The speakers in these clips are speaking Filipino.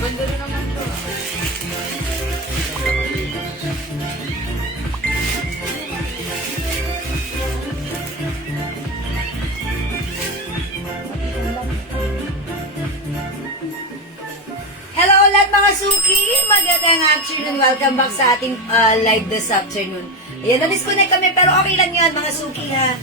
Banda rin naman to. Hello ulit mga suki! Magandang afternoon. Welcome back sa ating live this afternoon. Ayan, na-disconnect kami pero okay lang yan mga suki ha.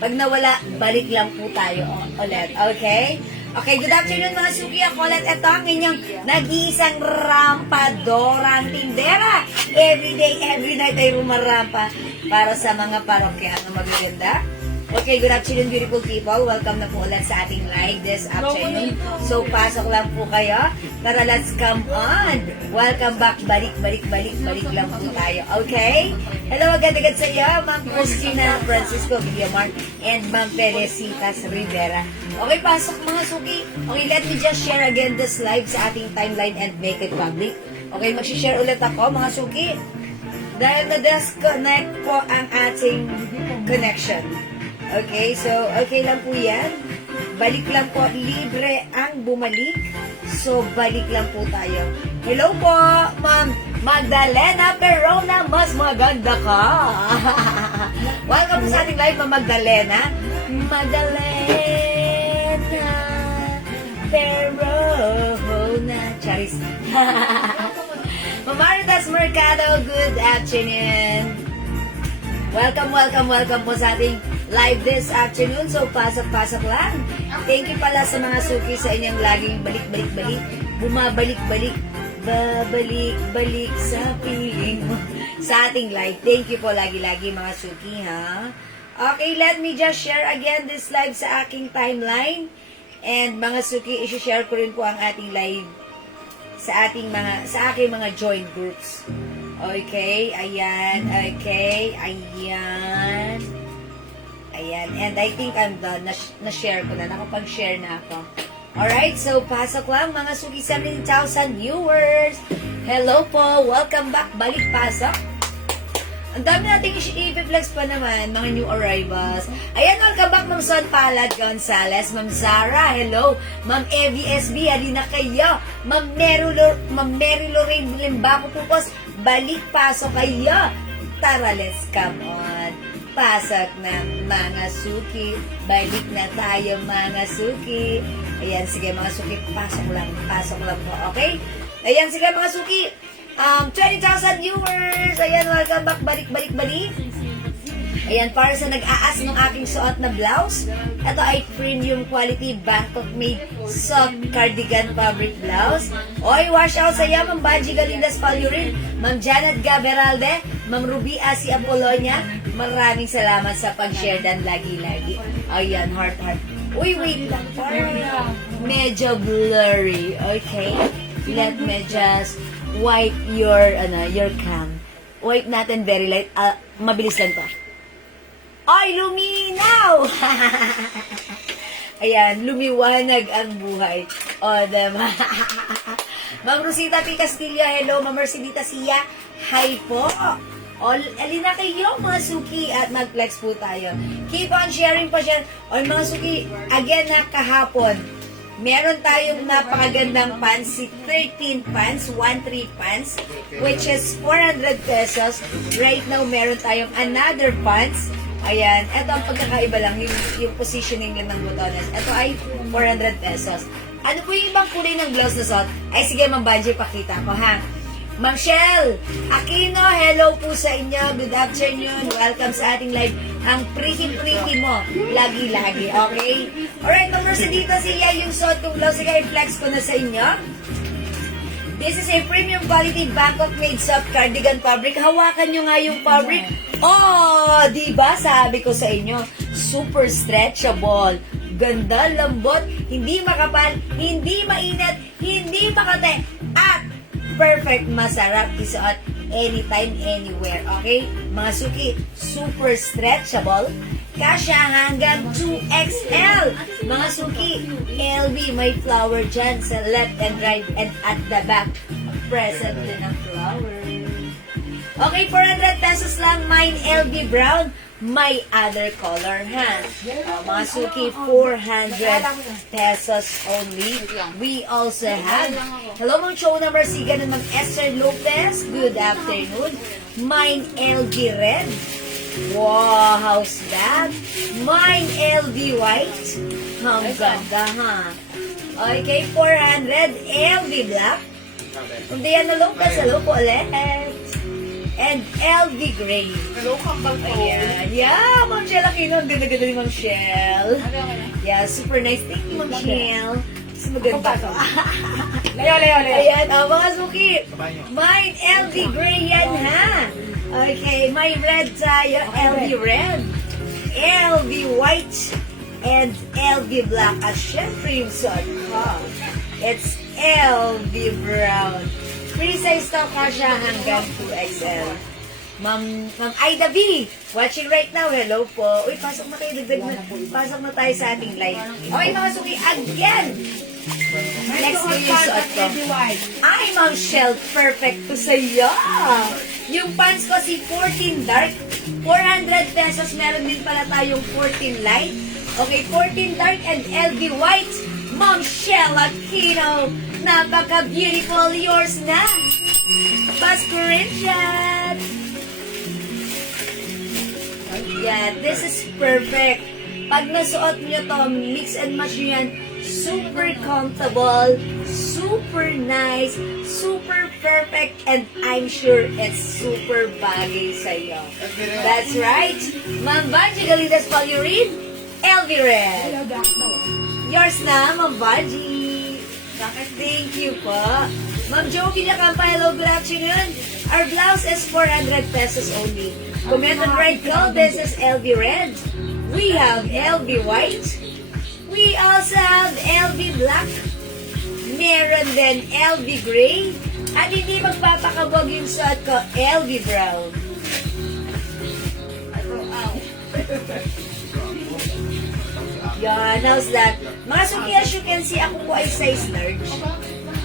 Pag nawala, balik lang po tayo ulit. Okay? Okay, good afternoon mga suki. Ako ulit. Ito ang inyong nag-iisang rampadorang tindera. Every day, every night ay rumarampa para sa mga parokyano magaganda. Okay, good afternoon beautiful people. Welcome na po ulit sa ating live this afternoon. So, pasok lang po kayo. Tara, let's come on. Welcome back. Balik lang po tayo. Okay? Hello, agad-agad sa iyo, Ma'am Christina Francisco Guillamar and Ma'am Felicitas Rivera. Okay, pasok mga suki. Okay, let me just share again this live sa ating timeline and make it public. Okay, mag-share ulit ako mga suki. Dahil na-disconnect po ang ating connection. Okay, so okay lang po yan. Balik lang po, libre ang bumalik. So, balik lang po tayo. Hello po, Ma'am Magdalena Perona, mas maganda ka. Welcome po sa ating live, Ma'am Magdalena. Magdalena Perona. Charis. Ma'am Maritas Mercado, good afternoon. Welcome po sa ating live this afternoon. So, pasok lang. Thank you pala sa mga suki sa inyong laging balik. Bumabalik-balik. Babalik-balik sa piling mo. Sa ating live. Thank you po lagi-lagi mga suki, ha? Okay, let me just share again this live sa aking timeline. And mga suki, isi-share ko rin po ang ating live sa aking mga join groups. Okay, ayan. Okay, ayan. Ayan. And I think I'm done. Na-share ko na. Nakapag-share na ako. Alright, so pasok lang mga suki 17,000 viewers. Hello po. Welcome back. Balik pasok. Ang dami nating i-flex pa naman, mga new arrivals. Ayan, welcome back, Ma'am Son Palad Gonzalez, Ma'am Zara, hello. Ma'am Evie SB, halina kayo. Ma'am Mary Lorraine Limbaco Pupos, balik pasok kayo. Tara, let's come on. Pasok na mga suki. Balik na tayo mga suki. Ayan, sige mga suki, pasok lang po, okay? Ayan, sige mga suki. 20,000 viewers. Ayan, welcome back. Balik. Ayan, para sa nag-aas ng aking suot na blouse. Ito ay premium quality Bangkok made soft cardigan fabric blouse. Oy, wash out sa iyo, Ma'am Baji Galindas Palurin, Ma'am Janet Gaberalde, Ma'am Ruby Asi Apolonia. Maraming salamat sa pag-share dan lagi-lagi. Ayan, heart. Uy, wait lang. Parang medyo blurry. Okay? Let me just wipe your cam. Wipe natin very light. Mabilis lang to. Ay, luminaw! Ayan, lumiwanag ang buhay. O, diba? Ma'am Rosita P. Castillo, hello. Ma'am Mercedita Sia, hi po. O, alina kayo mga suki at mag-flex po tayo. Keep on sharing po siya. O, mga suki, again na kahapon, meron tayong napakagandang pants, si 13 pants, 13 pants, which is 400 pesos. Right now, meron tayong another pants. Ayan, ito ang pagkakaiba lang, yung positioning din ng butones. Ito ay 400 pesos. Ano po yung ibang kulay ng blouse na suot? Ay sige, Ma'am Banji, pakita ko ha. Ma'am Shell Aquino, hello po sa inyo. Good afternoon. Welcome sa ating live. Ang pretty mo. Lagi-lagi. Okay? Alright, Ma'am Mercedita Sia, yung suot kong blouse. Sige, i-flex ko na sa inyo. This is a premium quality Bangkok-made soft cardigan fabric. Hawakan nyo nga yung fabric. Oh, diba? Sabi ko sa inyo, super stretchable. Ganda, lambot, hindi makapal, hindi mainit, hindi makate, at perfect, masarap isuot anytime, anywhere. Okay? Mga suki, super stretchable. Kasya hanggang 2XL. Mga suki, LV, may flower dyan sa left and right and at the back. Present din ang flower. Okay, 400 pesos lang. Mine LV brown. May other color, ha? Mga suki, 400 pesos only. We also have, hello mga show number Siga ng Esther Lopez. Good afternoon. Mine LV red. Wow, how's that? Mine LV white. Ang ganda, ha? Okay, 400 LV black. Kung di yan na Lopez, hello po ulit. And LV gray. Hello, kambal po. Ayan. Yeah, Ma'am Shell Aquino. Ang ganda-ganda ni Ma'am Shell. Yeah, super nice. Thank you, Ma'am Shell. Mas maganda ka. Layo. Ayan, mga suki. Mine LV gray yan, ha? Okay, may red tayo. LV red. LV white. And LV black. At syempre yung suot ko. It's LV brown. Free size to kasya hanggang 2XL. Ma'am Ida B, watching right now. Hello po. Uy, pasok na tayo. Pasok na tayo sa ating live. Okay, mga suki, again. Next ko yung suot ko. Ay, Ma'am Shell, perfect to sa'yo. Yung pants ko si 14 dark. 400 pesos. Meron din pala tayong 14 light. Okay, 14 dark and LV white. Ma'am Shell Aquino. Napaka-beautiful. Yours na. Pascuration. Yeah, this is perfect. Pag nasuot nyo to, mix and match nyo yan, super comfortable, super nice, super perfect, and I'm sure it's super bagay sa'yo. That's right. Ma'am Banji Galidas Palurin, LV Red. Yours na, Ma'am Banji. Thank you po. Ma'am Jo Villacampa, hello, good afternoon. Our blouse is 400 pesos only. Comment on right now, this is LV Red. We have LV White. We also have LV Black. Meron din LV Gray. At hindi magpapakabog yung suot ko, LV Brown. Yan, how's that? Mga suki, as you can see, ako po ay size large.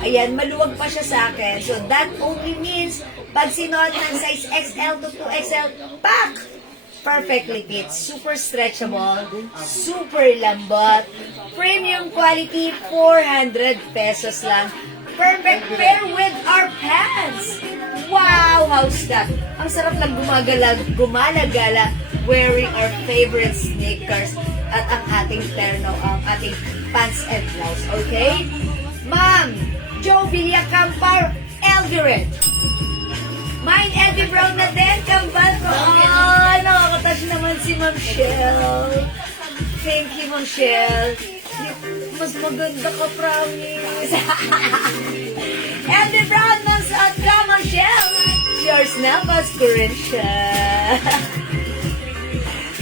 Ayan, maluwag pa siya sa akin. So, that only means, pag sinuot ng size XL to 2XL, pak! Perfectly fits. Super stretchable. Super lambot. Premium quality, 400 pesos lang. Perfect pair with our pants. Wow, how's that? Ang sarap lang gumala-gala wearing our favorite sneakers at ang ating terno, ang ating pants and blouse. Okay? Ma'am, Jo Villacampa, LV Red. Mine, LV Brown na din, kambal ko. Oh, nakakatouch naman si Ma'am Shell. Thank you, Ma'am Shell. Mas maganda ka, promise. LV Brown, Ma'am Suot ka, Ma'am Shell. Yours na, Pascurin siya.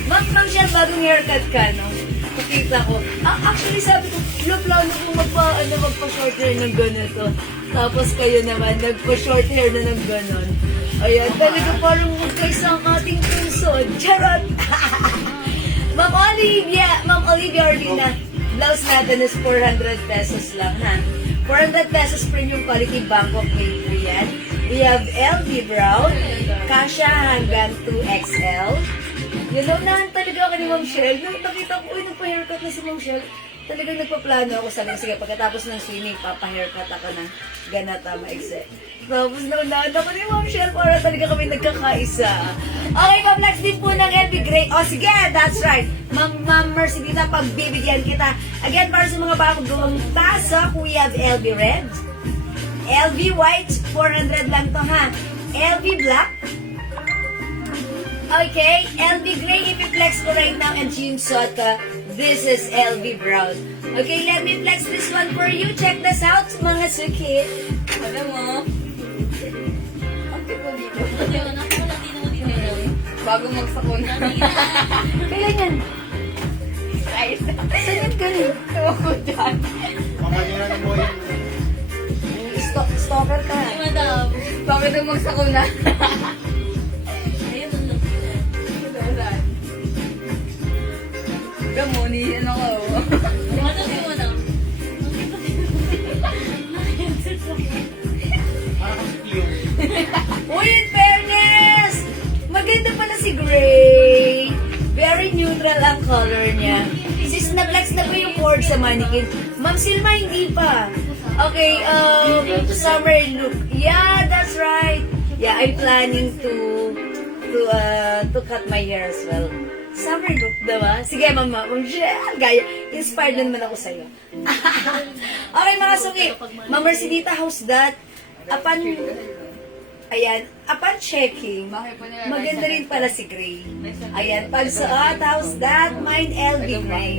Ma'am Shell, bagong haircut ka, no? Nakita ko. Actually, sabi ko, plano ko magpa-short hair ng ganito. Tapos kayo naman, nagpa-short hair na ng ganon. Ayan, talaga parang magkaisa ang ating puso. Charot! Ma'am Olivia Orlina, blouse natin is 400 pesos lang, ha? 400 pesos premium quality Bangkok made po yan. We have LV Brown, kasya hanggang 2XL. Naunahan talaga ako ni Ma'am Shell. Nung nakita ko, nagpa-haircut na si Ma'am Shell, talagang nagpaplano ako. Sabi ko, sige, pagkatapos ng swimming, papa-haircut ako ng ganata maigse. Tapos naunahan ako ni Ma'am Shell para talaga kami nagkakaisa. Okay, pa-flex din po ng LV Gray. O sige, that's right. Ma'am Mercy, dito pagbibigyan kita. Again, para sa mga bagong pasok, we have LV Red, LV White, 400 lang to, ha? LV Black, okay, LV Gray, i-flex ko right now, and Jim Soto, this is LV Brown. Okay, let me flex this one for you. Check this out, mga suki. Alam mo? Ang cute mo dito. Hindi mo na. Wala din naman din hello. Bago magsakuna. Kailan yan? Guys, Saan yan galing? tuwa ko dyan. Mamanyanan mo yung Stalker ka. Ay, madam. Bakit daw magsakuna? Ayun, ano. Gamuni, ano ko. Ano din mo na? parang si Cleo. Uy, in fairness! Maganda pala si Gray. Very neutral ang color niya. Sis, nag-flex na ba yung cord sa mannequin? Ma'am Silma, hindi pa. Okay, summer look. Yeah, that's right. Yeah, I'm planning to cut my hair as well. Summer look, diba? Sige, mama. Gaya. Inspired na naman ako sa'yo. Okay, mga suki. Ma'am Mercedita, how's that? Upon checking, maganda rin pala si Gray. Ayan, pagsuot, how's that? Mine, LV Gray.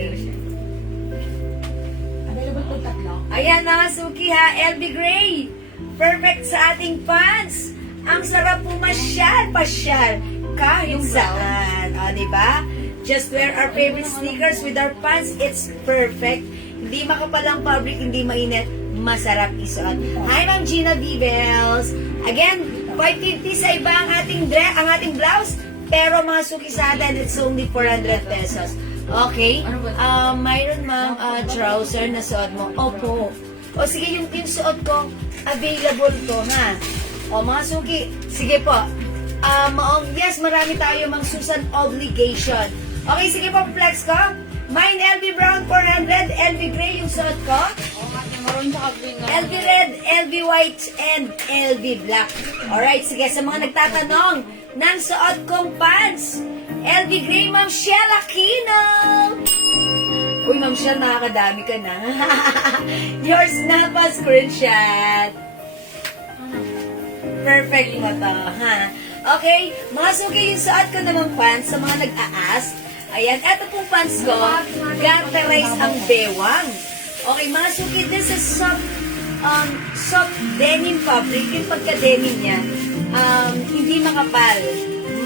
Available po tatlo. Ayan mga suki ha, LV Gray. Perfect sa ating pants. Ang sarap pumasyal, pasyal. Kahit saan. O, diba? Just wear our favorite sneakers with our pants. It's perfect. Hindi makapal ang fabric, hindi mainit. Masarap isuot. Hi, Ma'am Gina Bibels. Again, 550 sa iba ang ating blouse. Pero mga suki sa atin, it's only 400 pesos. Okay? Mayroon ma'am trouser na suot mo. Opo. O sige, yung suot ko, available to, ha? O mga suki, sige po. Yes, marami tayo mang Susan obligation. Okay, sige po, flex ko. Mine, LV Brown, 400. LV Gray yung suot ko. Maroon sa green na. LV Red, LV White, and LV Black. Alright, sige, sa mga nagtatanong ng suot kong pants, LV Gray, Ma'am Shell Aquino. Uy, Ma'am Shell, nakakadami ka na. Yours na pa, screenshot. Perfect mo to, ha? Okay, mga suki, yung suot ko naman pants sa mga nag-a-ask. Ayan, eto pong pants ko, garterize ang bewang. Okay, mga suki, this is soft denim fabric. Yung pagka-denim niya, hindi makapal.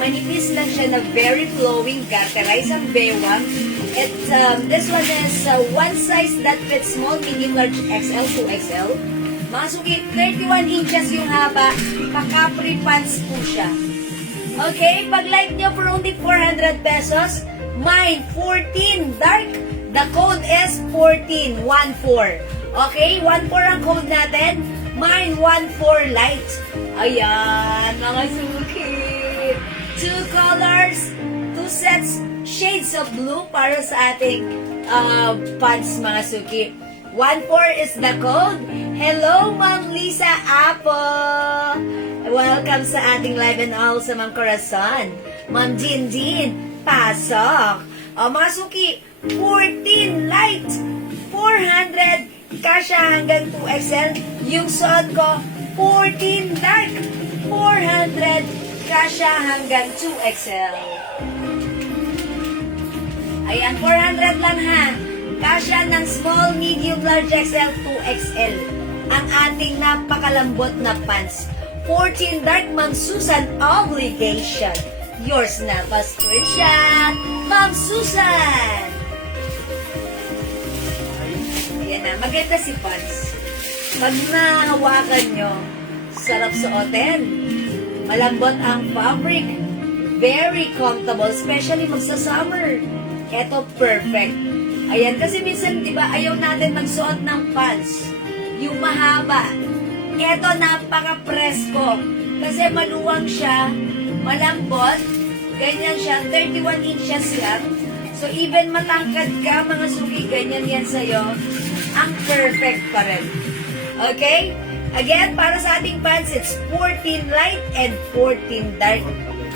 Manipis lang siya na very flowing, garterize ang bewang. This one is one size that fits small, medium, large, XL, 2XL. Mga suki, 31 inches yung haba, pa-capri pants po siya. Okay, pag like nyo for only 400 pesos, mine, 14 dark. The code is 14, 14. Okay, 14 ang code natin. Mine, 14 light. Ayan, mga suki. 2 colors, 2 sets, shades of blue para sa ating pants, mga suki. 14 is the code. Hello, Ma'am Lisa Apo. Welcome sa ating live and all sa Ma'am Corazon. Ma'am Jinjin, pasok. O, mga suki, 14 light, 400, kasya hanggang 2XL. Yung suot ko, 14 dark, 400, kasya hanggang 2XL. Ayan, 400 lang ha. Kasya ng small, medium, large, XL, 2XL. Ang ating napakalambot na pants. 14 dark, Ma'am Susan, obligation. Yours na pa, screenshot, Ma'am Susan. Ayan na, maganda si pants. Pag nahawakan nyo, sarap suotin. Malambot ang fabric. Very comfortable, especially magsa-summer. Eto, perfect. Ayan, kasi minsan, di ba, ayaw natin magsuot ng pants. Yung mahaba. Eto, napaka-presko. Kasi maluwang siya, malambot, ganyan siya, 31 inches lang. So, even matangkad ka, mga suki, ganyan yan sa'yo. Ang perfect pa rin. Okay? Again, para sa ating pants, it's 14 light and 14 dark.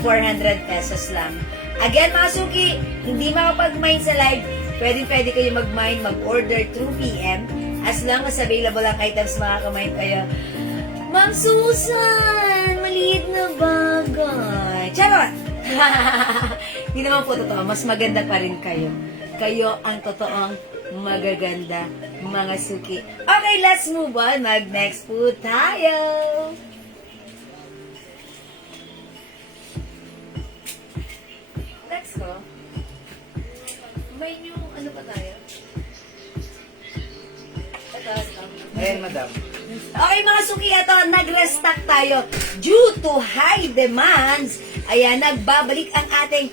400 pesos lang. Again, mga suki, hindi makapag-mine sa live, pwede kayo mag-mine, mag-order through PM. As long as available ang items, makakamind kayo. Ma'am Susan, maliit na bagay. Charot! Hindi naman po totoo. Mas maganda pa rin kayo. Kayo ang totoong magaganda, mga suki. Okay, let's move on. Mag-next po tayo. Next ko. May new, ano pa tayo? Ito. Ayan, madam. Okay mga suki, ito, nag-restock tayo. Due to high demands, ayan, nagbabalik ang ating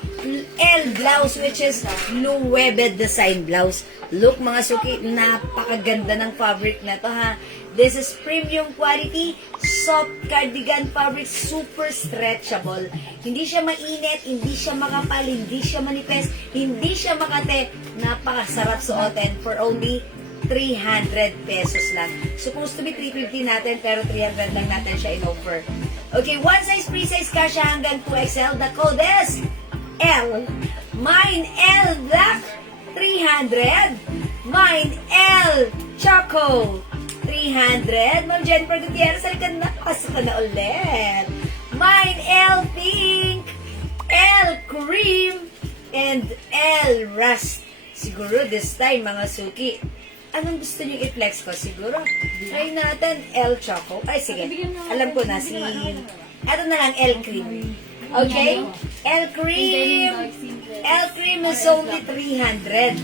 L blouse, which is Loewe design blouse. Look mga suki, napakaganda ng fabric na to ha. This is premium quality, soft cardigan fabric, super stretchable. Hindi siya mainit, hindi siya makapal, hindi siya manipis, hindi siya makate. Napakasarap suotin for only 300 pesos lang. Supposed to be 350 natin, pero 300 lang natin siya in-offer. Okay, one size, free size ka siya hanggang 2XL. The code is L. Mine L Black, 300. Mine L Choco, 300. Ma'am Jennifer Gutierrez, halika na. Pasok ka na ulit. Mine L Pink, L Cream, and L Rust. Siguro this time, mga suki, anong gusto niyo i-flex ko? Siguro, try natin L Choco. Ay, sige. Alam ko na si... Ito na lang, L Cream. Okay? L Cream. L Cream is only 300.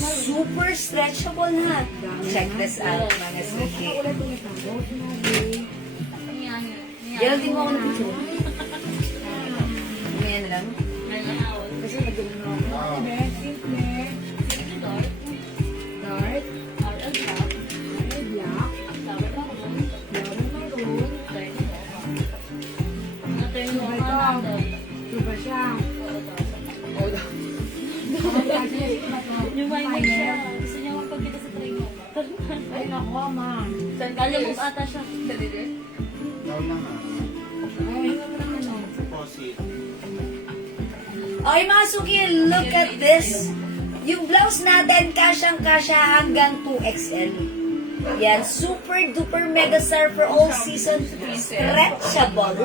Super stretchable ha. Check this out, mga suki. Yan din mo ako ng picture. Yan lang. Kasi nag-ano ako. Yung may siya. Gusto niya magpagkita sa train mo. Ay, nako, ma. Kalamog ata siya. Ikaw na nga. Proceed. Okay mga suki, look at this. Yung blouse natin, kasyang-kasya hanggang 2XL. Yan, super duper mega star for all season. Stretchable.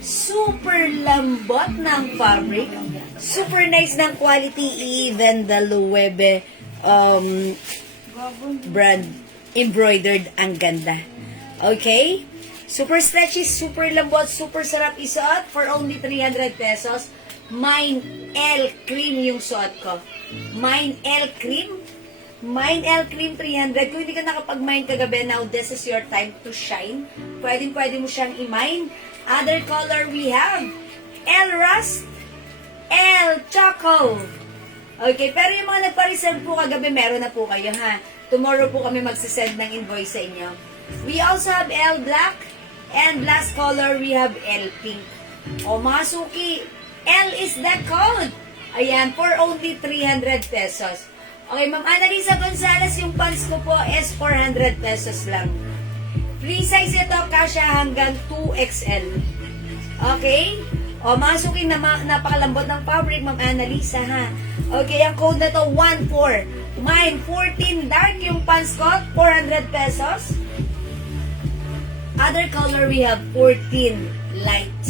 Super lambot ng fabric. Super nice ng quality. Even the Loewe brand embroidered, ang ganda. Okay? Super stretchy, super lambot, super sarap isuot for only 300 pesos. Mine L Cream yung suot ko. Mine L Cream. Mine L Cream 300. Kung hindi ka nakapag-mine kagabi, now this is your time to shine. Pwede mo siyang i-mine. Other color we have L Rust, L Choco. Okay, pero yung mga nagpa-reserve po kagabi, meron na po kayo ha. Tomorrow po kami magsisend ng invoice sa inyo. We also have L Black, and last color we have L Pink. O mga suki, L is the code. Ayan, for only 300 pesos. Okay, Ma'am Annalisa Gonzalez, yung pants ko po is 400 pesos lang. Free size ito, kasya hanggang 2XL. Okay? O, masukin na napakalambot ng fabric, Ma'am Annalisa, ha? Okay, ang code na to, 14. Mine, 14 dark yung pants ko, 400 pesos. Other color, we have 14 light.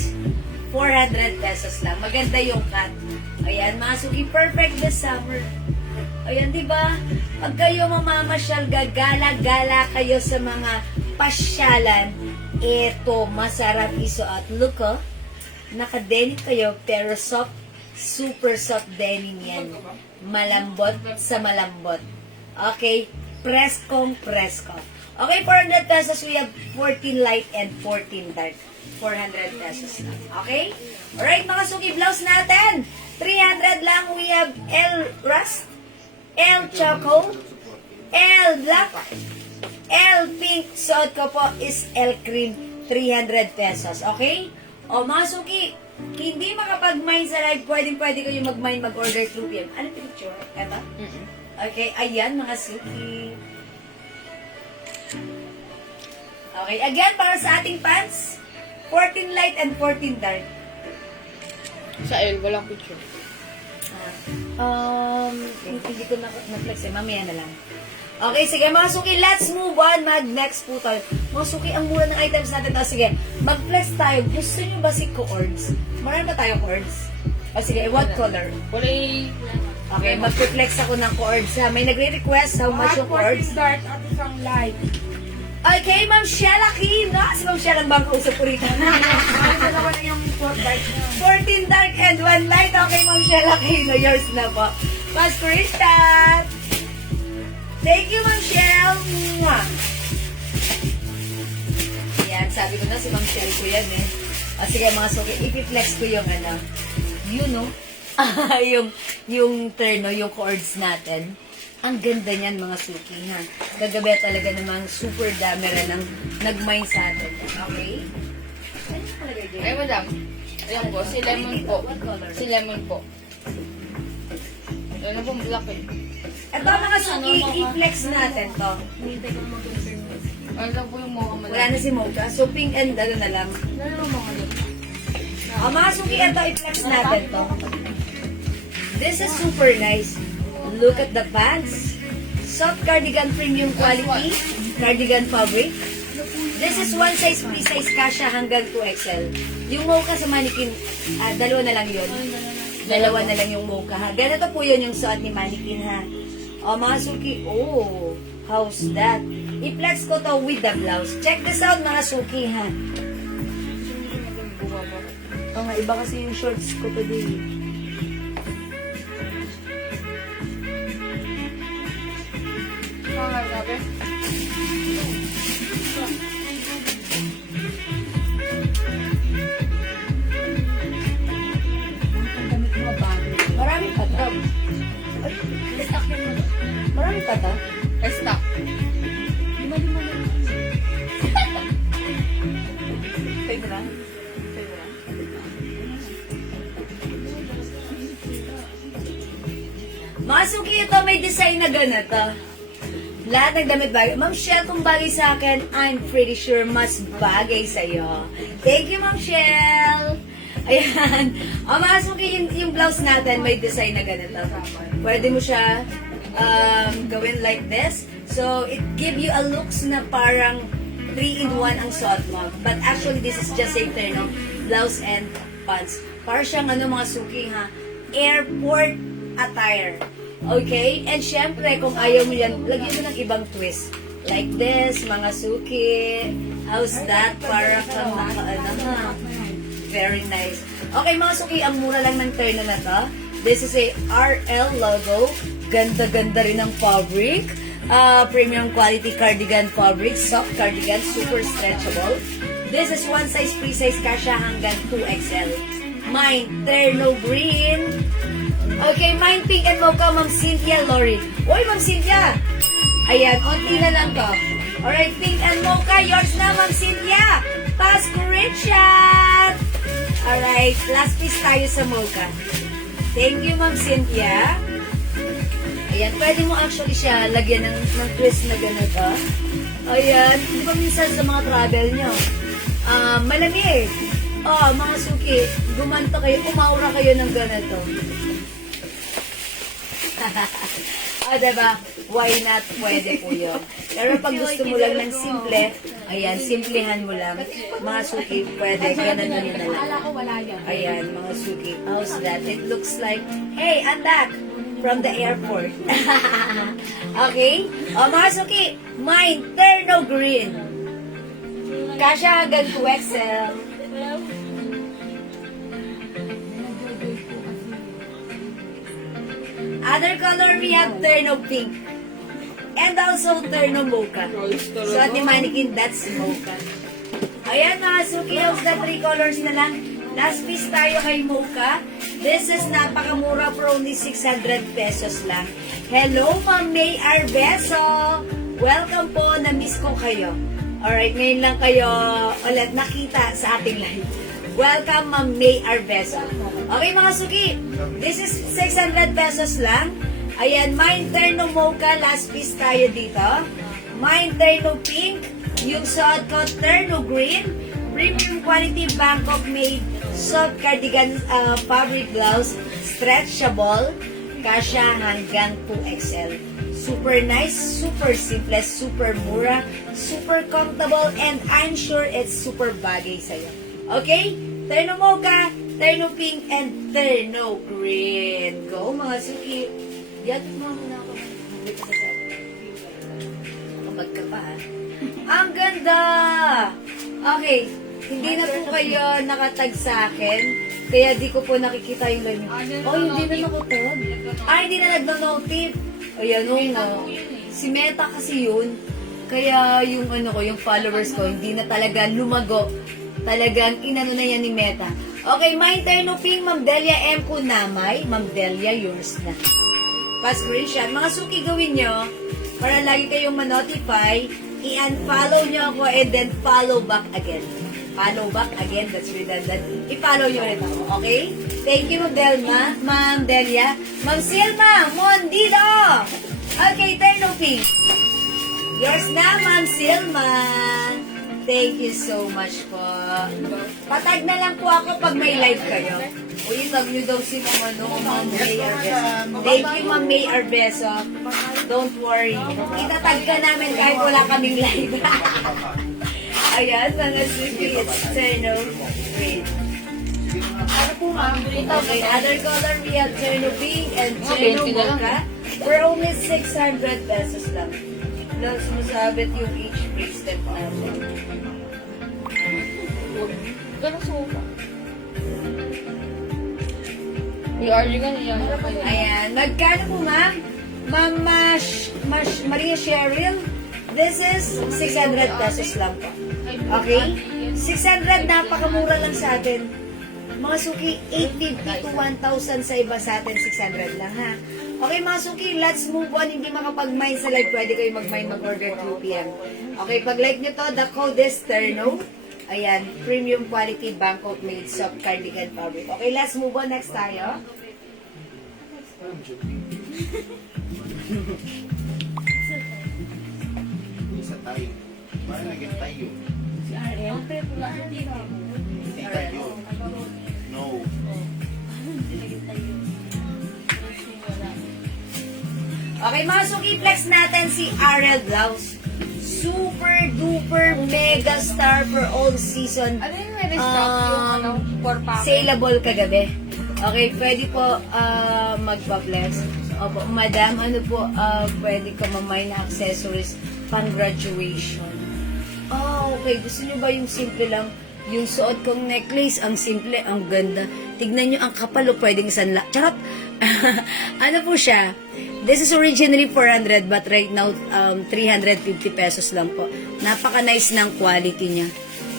400 pesos lang. Maganda yung cut. Ayan, masuki, perfect this summer. Ayan, di ba? Pag kayo mamamasyal, gagala-gala kayo sa mga pasyalan, eto, masarap isuot. Look, oh. Naka-denim kayo, pero soft, super soft denim yan. Malambot sa malambot. Okay? Preskong presko. Okay, 400 pesos. We have 14 light and 14 dark. 400 pesos lang. Okay? Alright, mga suki, blouse natin. 300 lang. We have L Rust, L Choco, L Black, L Pink. Suot ko po is L Cream. 300 pesos. Okay? O, mga suki, hindi makapag-mine sa live, pwede kayo mag-mine, mag-order through PM. Ano picture? Eto? Okay, ayan mga suki. Okay, again, para sa ating pants, 14 light and 14 dark. Sa L, walang picture. Hindi ko na-flex eh, mamaya na lang. Okay, sige mga suki, let's move on. Mag-next po tayo. Mga suki, ang mura ng items natin. O sige, mag-flex tayo. Gusto nyo ba si cords? Marami ba tayo cords? O sige, what color? Kulay Okay, mag-flex ako ng cords ha. May nagre-request how much yung cords. dark at isang light. Okay, Ma'am Shella Aquino. Si Ma'am Shella ang bang kausap ko rito. Dalawa na yung 4 dark na. 14 dark and 1 light. Okay, Ma'am Shella Aquino. Yours na po. Pas Christian. Thank you, Ma'am Shell. Mwah. Yan, sabi ko na si Ma'am Shell ko yan eh. O sige mga suki, ipiflex ko yung ano, you know, yung terno, yung chords natin. Ang ganda niyan mga suki ha. Gagabi talaga namang super dami rin ang nag-mind sa atin. Okay? Ano yung palagay dyan? Ay, madam. Ayan po, si lemon po. What color? Si lemon po. Ano pong black eh. Ito mga suki, i-flex natin to. Hintay ko mag-confirm. Ano lang po yung mukha Wala na si Mocha. So pink and ano na lang. Ano mga yun? Mga suki, ito i-flex natin to. This is super nice. Look at the pants. Soft cardigan premium quality. Cardigan fabric. This is one size, free size kasha hanggang 2XL. Yung mocha sa mannequin, dalawa na lang yun. Dalawa na lang yung mocha ha. Ganito po yun yung suot ni mannequin ha. O mga suki, oh, how's that? I-flex ko to with the blouse. Check this out mga suki ha. O nga, iba kasi yung shorts ko today. Mga grabe. Marami pa to. Marami pa to. Stock. Lima-lima lang. Pwede lang. Pwede lang. Mga suki, ito may design na ganito. Lahat ng damit bagay. Ma'am Shell, kung bagay sa akin, I'm pretty sure mas bagay sa'yo. Thank you, Ma'am Shell! Ayan. O mga suki, yung blouse natin may design na ganito. Pwede mo siya gawin like this. So, it give you a looks na parang 3-in-1 ang suot mo. But actually, this is just a terno, blouse and pants. Para siyang ano mga suki ha, airport attire. Okay? And syempre, kung ayaw mo yan, lagyan mo ng ibang twist. Like this, mga suki. How's that? Para kang ano ha. Very nice. Okay, mga suki, ang mura lang ng terno na to. This is a RL logo. Ganda-ganda rin ang fabric. Premium quality cardigan fabric. Soft cardigan, super stretchable. This is one size, free size kasha hanggang 2XL. Mine, terno green. Okay, mine pink and mocha, Ma'am Cynthia Lori. Uy, Ma'am Cynthia! Ayan, onti na lang to. Alright, pink and mocha, yours na, Ma'am Cynthia! Pasko Richard! Alright, last piece tayo sa mocha. Thank you, Ma'am Cynthia. Ayan, pwede mo actually siya lagyan ng twist na ganito. Ayan, di ba minsan sa mga travel nyo, malamig. Oh, mga suki, gumanto kayo, umaura kayo ng ganito. O, diba? Why not? Pwede po yun. Pero pag gusto mo lang ng simple, ayan, simplehan mo lang. Mga suki, pwede. Ganun na lang. Akala ko wala yan. Ayan, mga suki. How's that? It looks like, hey, I'm back from the airport. Okay? O, mga suki, mine, terno green. Kasha hanggang 2XL. Other color, we have terno pink. And also terno mocha. So, at the mannequin, that's mocha. Ayan mga suki, how's the 3 colors na lang? Last piece tayo kay mocha. This is napakamura for only 600 pesos lang. Hello, Ma'am May Arbeso! Welcome po, na-miss ko kayo. Alright, ngayon lang kayo ulit nakita sa ating live. Welcome, Ma'am May Arbeso. Okay mga suki, this is 600 pesos lang. Ayan, mine terno mocha, last piece tayo dito. Mine terno pink, yung suot ko terno green, premium quality Bangkok made soft cardigan fabric blouse, stretchable, kasha hanggang 2XL. Super nice, super simple, super mura, super comfortable, and I'm sure it's super bagay sa'yo. Okay? Terno mocha, Terno Pink, and Terno Green. Go, mga suki. Yan, muna ako. Hindi ka sasabi. Kapag ka pa, ha? Ang ganda! Okay, hindi na po kayo nakatag sa akin, kaya di ko po nakikita yung live niyo. Oh, hindi na nakutod. Hindi na nagno-notif. Ayan, si Meta kasi yun. Kaya yung yung followers ko, hindi na talaga lumago. Talagang inano na yan ni Meta. Okay, my Terno Pink, Ma'am Delia M. Kunamay. Ma'am Delia, yours na. Pa-screenshot. Mga suki gawin nyo para lagi kayong ma-notify. I-unfollow nyo ako and then follow back again. Follow back again, that's redundant. I-follow nyo ulit ako, okay? Thank you, Ma'am Delma, Ma'am Delia. Ma'am Silma Mondido! Okay, Terno Pink. Yours na, Ma'am Silma. Thank you so much po. Patag na lang po ako pag may live kayo. Uy, love nyo daw si Ma'am May Arbeso. Thank you, Ma'am May Arbeso. Don't worry. Itatag ka namin kahit wala kaming live. Ayan, mga suki. It's Terno Green. Ano po, ma'am? Okay, other color we have Terno Pink and Terno Mocha. For only 600 pesos lang. Lang sumasabit yung each bracelet natin. Ganun suka. I-order ka niya. Ayan, magkano po ma'am? Ma'am Maria Cheryl, this is 600 pesos lang po. Okay? 600, napakamura lang sa atin. Mga suki, 850 to 1,000 sa iba, sa atin 600 lang ha. Okay mga suki, let's move on. Hindi makapag-mine sa live, pwede kayo mag-mine mag-order 2 p.m. Okay, pag like nyo to, the code is Terno. Ayan, premium quality Bangkok made soft cardigan fabric. Okay, let's move on. Next tayo. Isa tayo. Paano naging tayo? Si Ariel. Hindi tayo. No. Okay, mga suki, flex natin si Ariel Blouse. Super duper mega star for all season. Ano yung may stock yung for packet? Saleable kagabi. Okay, pwede po magpa-flex. Opo, madam, ano po, pwede ka mamay na accessories pang graduation. Okay. Gusto nyo ba yung simple lang? Yung suot kong necklace, ang simple, ang ganda. Tignan nyo, ang kapalo, pwedeng sanla. Charot! Ano po siya? This is originally 400 but right now 350 pesos lang po. Napaka-nice ng quality niya.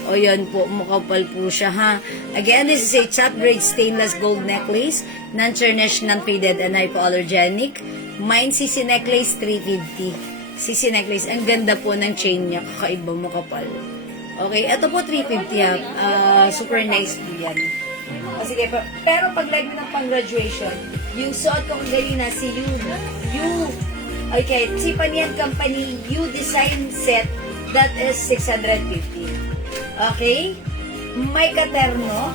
O yan po, mukapal po siya ha. Again, this is a top grade stainless gold necklace, non-tarnished, non-faded, and hypoallergenic. Mine CC necklace 350. CC necklace, ang ganda po ng chain niya, kakaiba mukapal. Okay, ito po 350 ha. Super nice po yan. O sige, pero pag like mo ng pang-graduation, yung suot ko kanina si okay, Tiffany & Company U Design Set, that is 650. Okay? May katerno.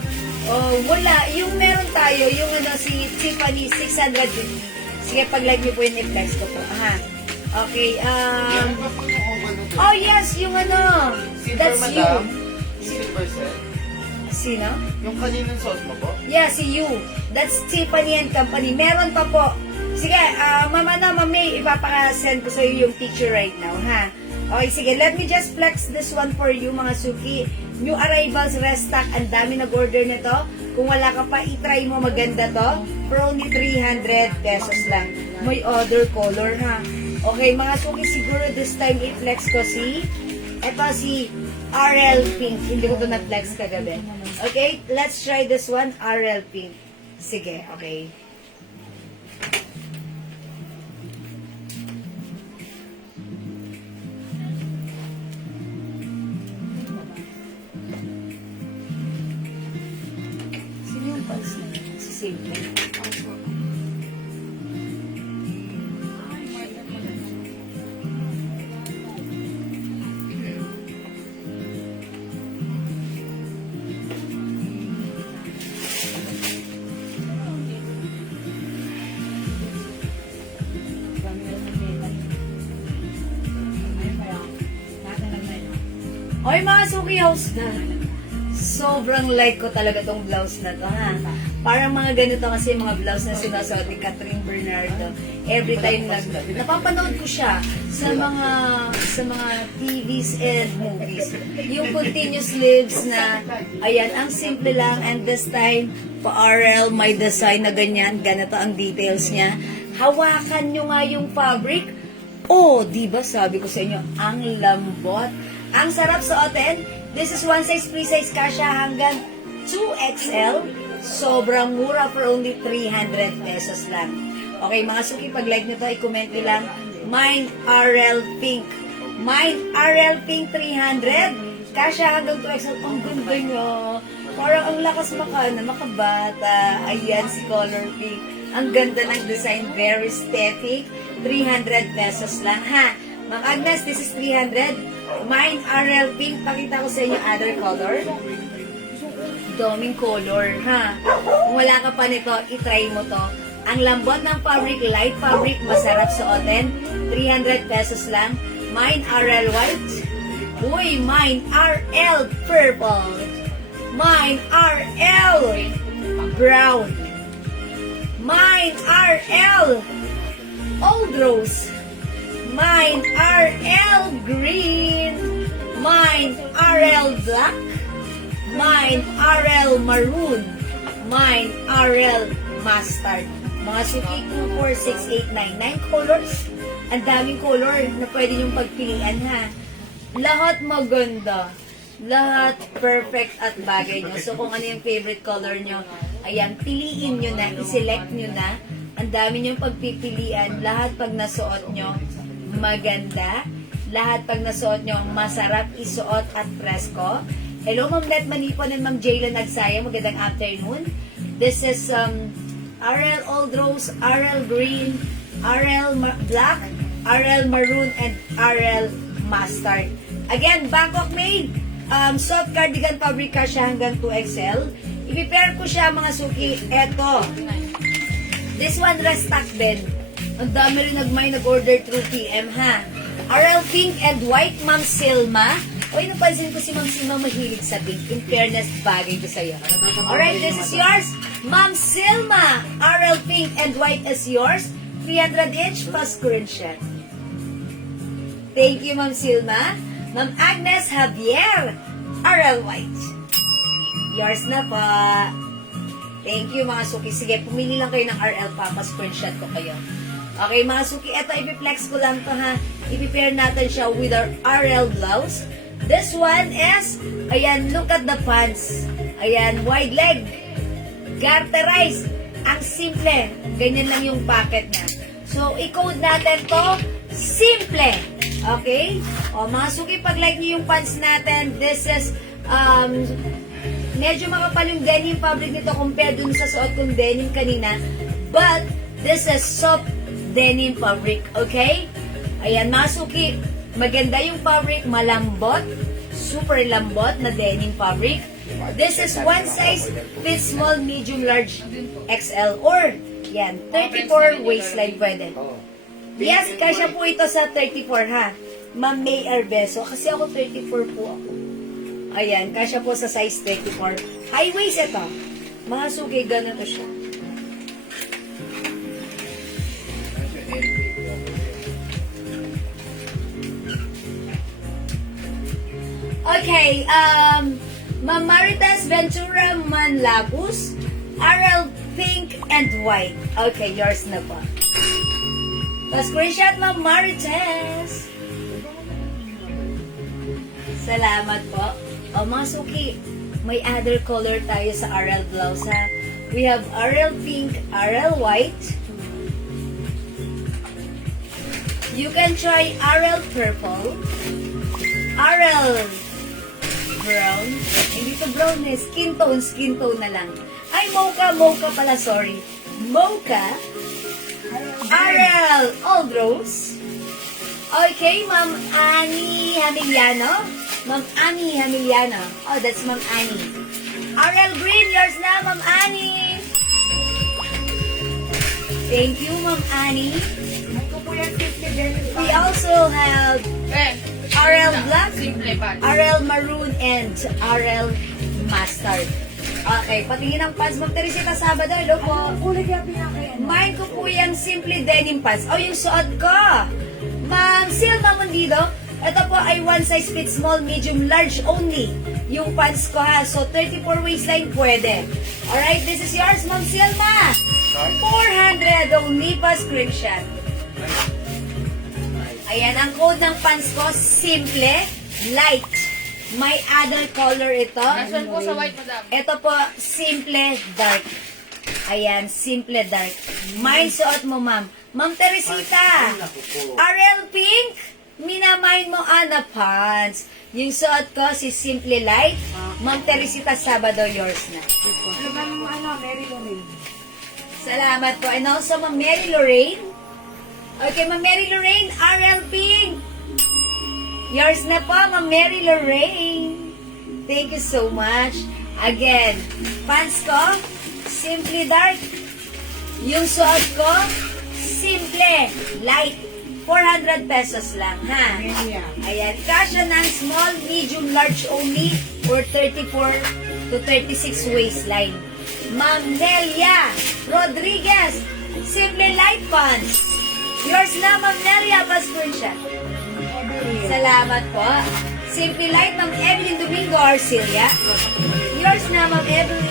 Wala. Yung meron tayo, yung si Tiffany 650. Sige, pag-like niyo po yung i-flex ko po. Aha. Okay, Yan ba po yung oval na to? oh yes, yung Silver, that's you. madam? Silver set? Sino? Yung kaninang sauce mo po? Yeah, si you. That's Tiffany & Company. Meron pa po. Sige, Mama May, ipapaka-send ko sa iyo yung picture right now, ha? Okay, sige. Let me just flex this one for you, mga suki. New arrivals, restock. Ang dami nag-order nito. Kung wala ka pa, itry mo. Maganda to. For only 300 pesos lang. May other color, ha? Okay, mga suki, siguro this time i-flex ko ito si RL Pink. Hindi ko to na-flex kagabi. Okay, let's try this one, RL Pink. Sige, okay. Sino yung pulse na yun? Si Simple. Hoy mga suki, host na. Sobrang like ko talaga tong blouse na to, ha? Parang mga ganito kasi mga blouse na sinusuot ni Catherine Bernardo. Every time napapanood ko siya sa mga TVs and movies. Yung continuous sleeves na, ayan, ang simple lang, and this time, pa-RL, may design na ganyan, ganito ang details niya. Hawakan nyo nga yung fabric. Oh, di ba sabi ko sa inyo, ang lambot. Ang sarap suotin. This is one size, free size, kasha hanggang 2XL. Sobrang mura for only 300 pesos lang. Okay, mga suki, pag like nyo to, i-comment nyo lang, Mine RL Pink. Mine RL Pink 300. Kasha hanggang 2XL. Ang ganda nyo. Parang ang lakas makabata. Ayan, si Color Pink. Ang ganda ng design. Very aesthetic. 300 pesos lang, ha? Ma'am Agnes, this is 300. Mine RL Pink. Pakita ko sa inyo other color. Doming color, ha? Kung wala ka pa nito, itry mo to. Ang lambot ng fabric, light fabric, masarap suotin. 300 pesos lang. Mine RL White. Uy, Mine RL Purple. Mine RL Brown. Mine RL Old Rose. Mine RL Green. Mine RL Black. Mine RL Maroon. Mine RL Mustard. Mga suki, 2, 4, 6, 8, 9. 9 colors. Ang daming color na pwede niyong pagpilian, ha? Lahat maganda. Lahat perfect at bagay nyo. So, kung ano yung favorite color nyo, ayan, piliin nyo na, i-select nyo na. Ang dami nyo pagpipilian. Lahat pag nasuot nyo, maganda. Lahat pag nasuot nyo, masarap isuot at presko. Hello, Ma'am Net Manipon and Ma'am Jayla Nagsaya. Magandang afternoon. This is RL Old Rose, RL Green, RL Black, RL Maroon, and RL Mustard. Again, Bangkok made. Soft cardigan fabric siya hanggang 2XL. I-prepare ko siya, mga suki. Eto. This one, restock din. Ang dami rin nag-order through PM, ha? RL Pink and White, Ma'am Silma. Uy, napansin ko si Ma'am Silma mahilig sa pink. In fairness, bagay ko sa'yo. Alright, this is yours. Ma'am Silma, RL Pink and White is yours. 300 each plus screenshot. Thank you, Ma'am Silma. Ma'am Agnes Javier, RL White. Yours na po. Thank you, mga suki. Sige, pumili lang kayo ng RL pa. Screenshot ko kayo. Okay, mga suki. Ito, ipiplex ko lang to, ha. Ipipair natin siya with our RL blouse. This one is, ayan, look at the pants. Ayan, wide leg. Garterized. Ang simple. Ganyan lang yung packet niya. So, i-code natin to, simple. Okay? O, mga suki, pag like niyo yung pants natin, this is, medyo makapal yung denim fabric nito compared dun sa suot kong denim kanina. But, this is soft denim fabric. Okay? Ayan, mga suki, maganda yung fabric, malambot, super lambot na denim fabric. This is one size, fit small, medium, large, XL, or, yan, 34 waistline pwede. Yes, kasya po ito sa 34, ha? Ma'am May Arbeso, kasi ako 34 po ako. Ayan, kasya po sa size 34. High waist ito. Mga suki, ganito siya. Okay, Ma'am Maritas Ventura Manlabus, RL Pink and White. Okay, yours na po. Pa-screenshot, Ma'am Maritas. Salamat po. O, mga suki, may other color tayo sa RL blouse, ha? We have RL Pink, RL White. You can try RL Purple, RL Brown. Hindi to brown eh. Skin tone na lang. Ay, mocha pala, sorry. Mocha. RL Old Rose. Okay, Ma'am Annie Hamiliano. Ma'am Annie Hamiliano. Oh, that's Ma'am Annie. RL Green, yours na, Ma'am Annie. Thank you, Ma'am Annie. We also have RL Black, Simple pa. RL Maroon, and RL mustard. Okay, patingin ang pants. Ma'am Teresita, Sabado, hello po. Kulay kaya pinakayan. Mine ko po yung simple denim pants. O, yung suot ko. Ma'am Silma Mundido, ito po ay one size fits small, medium, large only. Yung pants ko ha. So, 34 waistline pwede. Alright, this is yours, Ma'am Silma. 400 only pa screenshot. Ayan, ang code ng pants ko, simple, light. May other color ito. Nasaan po sa white, madam? Ito po, simple, dark. Ayan, simple, dark. May suot mo, ma'am. Ma'am Teresita, RL Pink, minamain mo, Ana Pants. Yung suot ko, si Simple Light. Ma'am Teresita, Sabado, yours na. Ano ba yung Mary Lorraine? Salamat po. And also, Ma'am Mary Lorraine. Okay, Ma'am Mary Lorraine, RL Pink. Yours na po, Ma'am Mary Lorraine. Thank you so much. Again, pants ko, simply dark. Yung suot ko, simple, light. 400 pesos lang, ha? Ayan, kasya ng small, medium, large only or 34 to 36 waistline. Ma'am Nelia Rodriguez, simple light pants. Yours na, Ma'am Nelia, pa-screenshot. Salamat po. Simple light, Ma'am Evelyn Domingo Arcilia. Yours na, Ma'am Evelyn.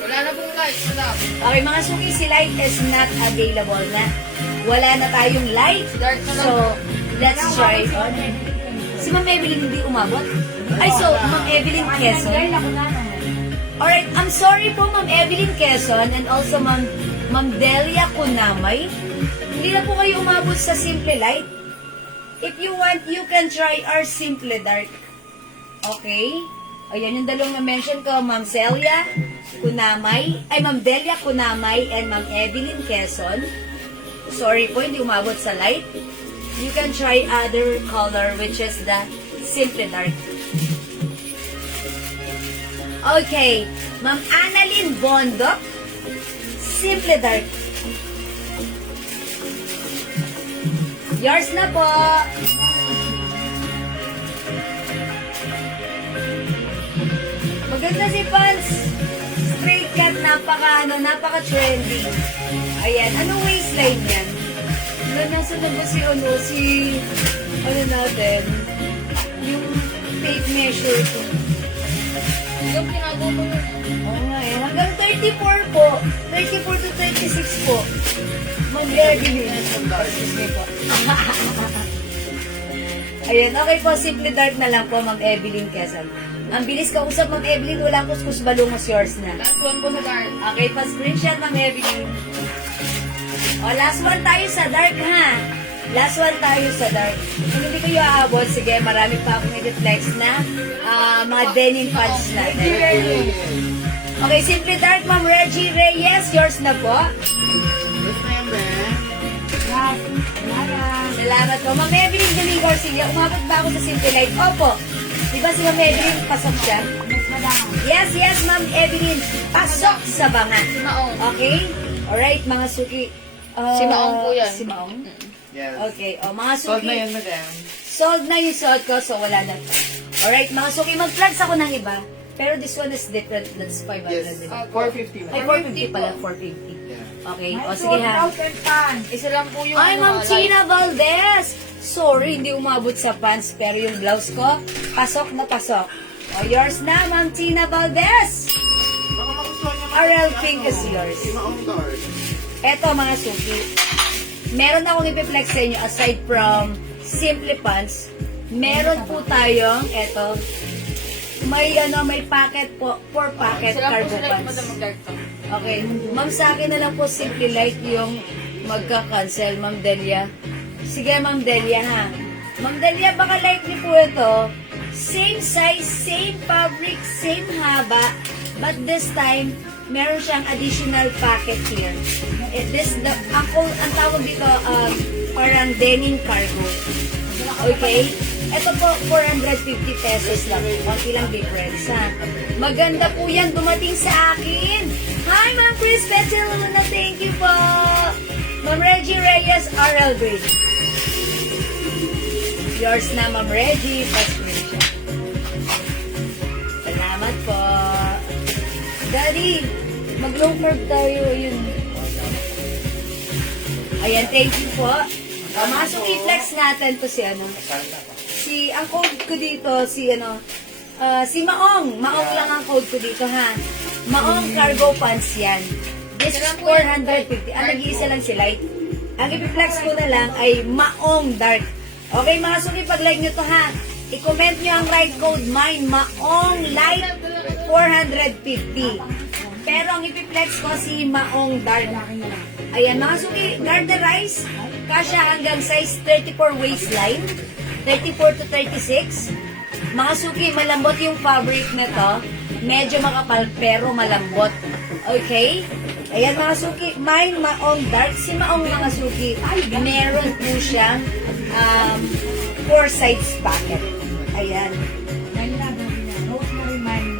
Wala na pong light, madam. Okay, mga suki, si light is not available na. Wala na tayong light. Dark na lang. So, let's try it on. Si Ma'am Evelyn hindi umabot. Ay, so, Ma'am Evelyn Quezon. Alright, I'm sorry po, Ma'am Evelyn Quezon and also Ma'am Delia Kunamay. Hindi na po kayo umabot sa simple light. If you want, you can try our simple dark. Okay? Ayan yung dalawang na-mention ko, Ma'am Celia Kunamay, ay Ma'am Delia Kunamay and Ma'am Evelyn Quezon. Sorry po, hindi umabot sa light. You can try other color which is the simple dark. Okay, Ma'am Annalyn Bondok, simple dark. Yours na po. Maganda si Pants. Straight cut, napaka-trendy. Ayan, anong waistline yan? Nasa na ba si natin? Yung tape measure ko. Yung pinago ko yun. Oo nga eh, hanggang 34 po. 34 to 36 po. Mag-ready. Excuse me po. Ayan, okay po, simple dark na lang po, Ma'am Evelyn Quezon. Ang bilis ka usap, Ma'am Evelyn, walang kuskus balungos, yours na. Last one po sa dark. Okay, pa-screenshot, Ma'am Evelyn. O, last one tayo sa dark, ha? Last one tayo sa dark. Kung hindi kayo aabot, sige, marami pa akong i-reflex na mga denim pants natin. Okay, simple dark, Ma'am Reggie Reyes, yours na po. Salamat po. Ma'am Evelyn Domingo Arcilia, umabot ba ako sa simple light? Opo. Di ba si Ma'am Evelyn, pasok siya? Yes, Ma'am Evelyn. Pasok sa bangan. Si Maong. Okay? Alright, mga suki. Si Maong po yan. Si Maong? Yes. Okay. O, mga suki. Sold na yan, madam. Sold na yung suot ko, so wala na. Alright, mga suki. Mag-flags ako ng iba. Pero this one is different. That's 500. Yes. diba? 450, Ay, madam. 450 pala. 450. Yeah. Okay. O, sige ha. Isa lang po yung Ay, Ma'am light. China Valdez! Sorry, hindi umabot sa pants, pero yung blouse ko, pasok na pasok. O, yours na, Ma'am China Valdez! Baka magustuhan niya, madam, Ariel si Pink is yours. Si Maong Dark. Eto, mga suki. Meron akong ipiplex sa inyo aside from simple pants. Meron po tayong, eto, may packet po, 4 packet Isa lang po cargo sila yung pants. madam mag-dark to. Okay. Ma'am, sa akin na lang po simple light yung magka-cancel, Ma'am Delia. Sige, Ma'am Delia, ha? Ma'am Delia, baka light niyo po ito. Same size, same fabric, same haba. But this time, meron siyang additional packet here. Ang tawag dito, parang denim cargo. Okay? Ito po, 450 pesos lang. Konti lang difference, ha? Maganda po yan, dumating sa akin. Hi, Ma'am Chris Petel. Thank you po. Ma'am Reggie Reyes, RL Grade. Yours na, Ma'am Reggie. First screenshot. Salamat po. Daddy, mag-low carb tayo. Yun. Ayan, thank you po. Masok i-flex natin to si ano. Ang code ko dito, si Maong. Maong lang ang code ko dito, ha. Maong cargo pants yan. This is 450. Nag-iisa lang si Light. Ang i-flex ko na lang ay Maong Dark. Okay, mga suki, pag-like nyo to, ha. I-comment nyo ang right code, mine, Maong Light 450. Pero ang i-flex ko si Maong Dark. Ayan, mga suki, garterize. Kasya hanggang size 34 waistline. 34 to 36. Mga suki, malambot yung fabric na to. Medyo makapal pero malambot. Okay? Ayan mga suki, mine Maong Dark. Si Maong mga suki, meron po siyang 4 sides packet. Ayan.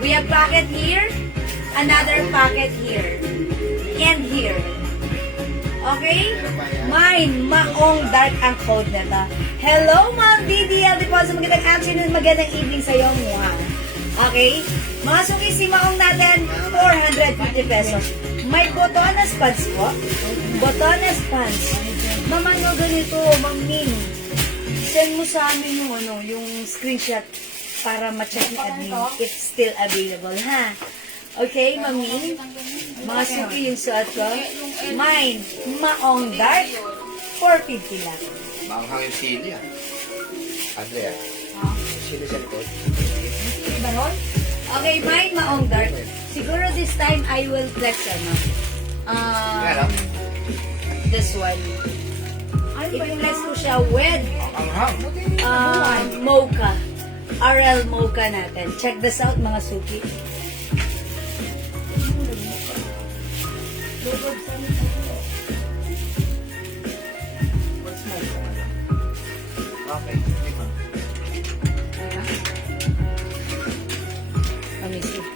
We have packet here, another packet here, and here. Okay? Mine, Maong Dark ang code na to. Hello, Ma'am Didi. Sa magandang afternoon, magandang evening sa iyo. Okay? Mga suki, si Maong natin, 450 pesos. May botones pants po. Botones pants. Mama, no, ganito, Ma'am Ming. Send mo sa amin yung screenshot para ma-check ni admin if still available, ha? Okay, Mami? Mga suki yung suot ko. Mine, Maong Dark, 450 lang. Maanghang yung sili ah. Andrea. Sili sa likod. Diba ron? Okay, mine, Maong Dark. Siguro this time I will flex Ano? this one. I-flex ko siya with Anghang. mocha. RL mocha natin. Check this out, mga suki. What's more? Okay. Lima. Amazing.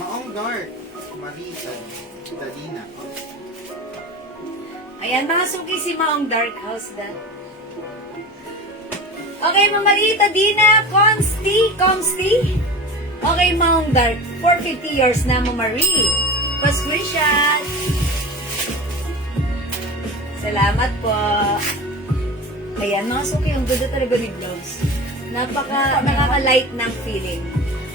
Maong Dark. Marisa. Dadina. Ayan, mga suki, si Maong Dark. How's that? Okay, Mamarita, Dina, Comsti. Okay, Maong Dark. 450 yours na, Mamari. Pa-screenshot. Salamat po. Ayan, mga suki, ang ganda talaga ni blouse. Nakaka-light ng feeling.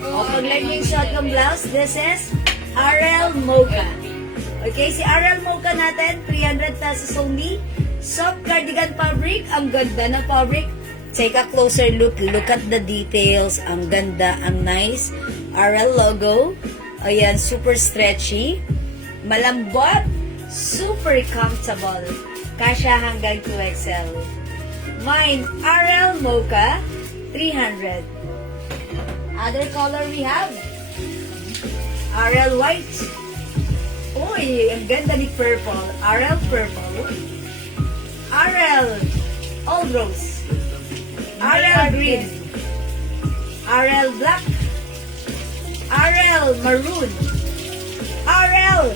O, pag-like mo yung shot ng blouse, this is RL Mocha. Okay, si RL Mocha natin, 300 pesos only. Soft cardigan fabric, ang ganda ng fabric. Take a closer look. Look at the details. Ang ganda, ang nice. RL logo. Ayan, super stretchy. Malambot. Super comfortable. Kasya hanggang 2XL. Mine, RL Mocha, 300. Other color we have. RL White. Uy, ang ganda ni purple. RL Purple. RL Old Rose. RL Green. RL Black. RL Maroon. RL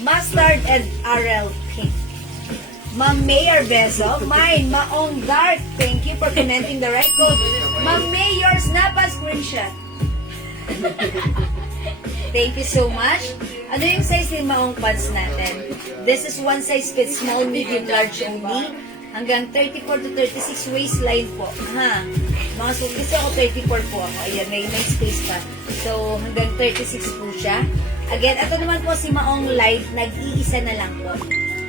Mustard and RL Pink. Ma'am Mayor Beso, mine, Maong Dark. Thank you for commenting the right code. Ma'am Mayor, snap a screenshot. Thank you so much. Ano yung size ni Maong pants natin? This is one size fits small, medium, large only. Hanggang 34 to 36 waistline po. Ha? Mga gusto ko 34 po ako. Ayan, may space pa. So, hanggang 36 po siya. Again, ito naman po si Maong Light. Nag-iisa na lang po.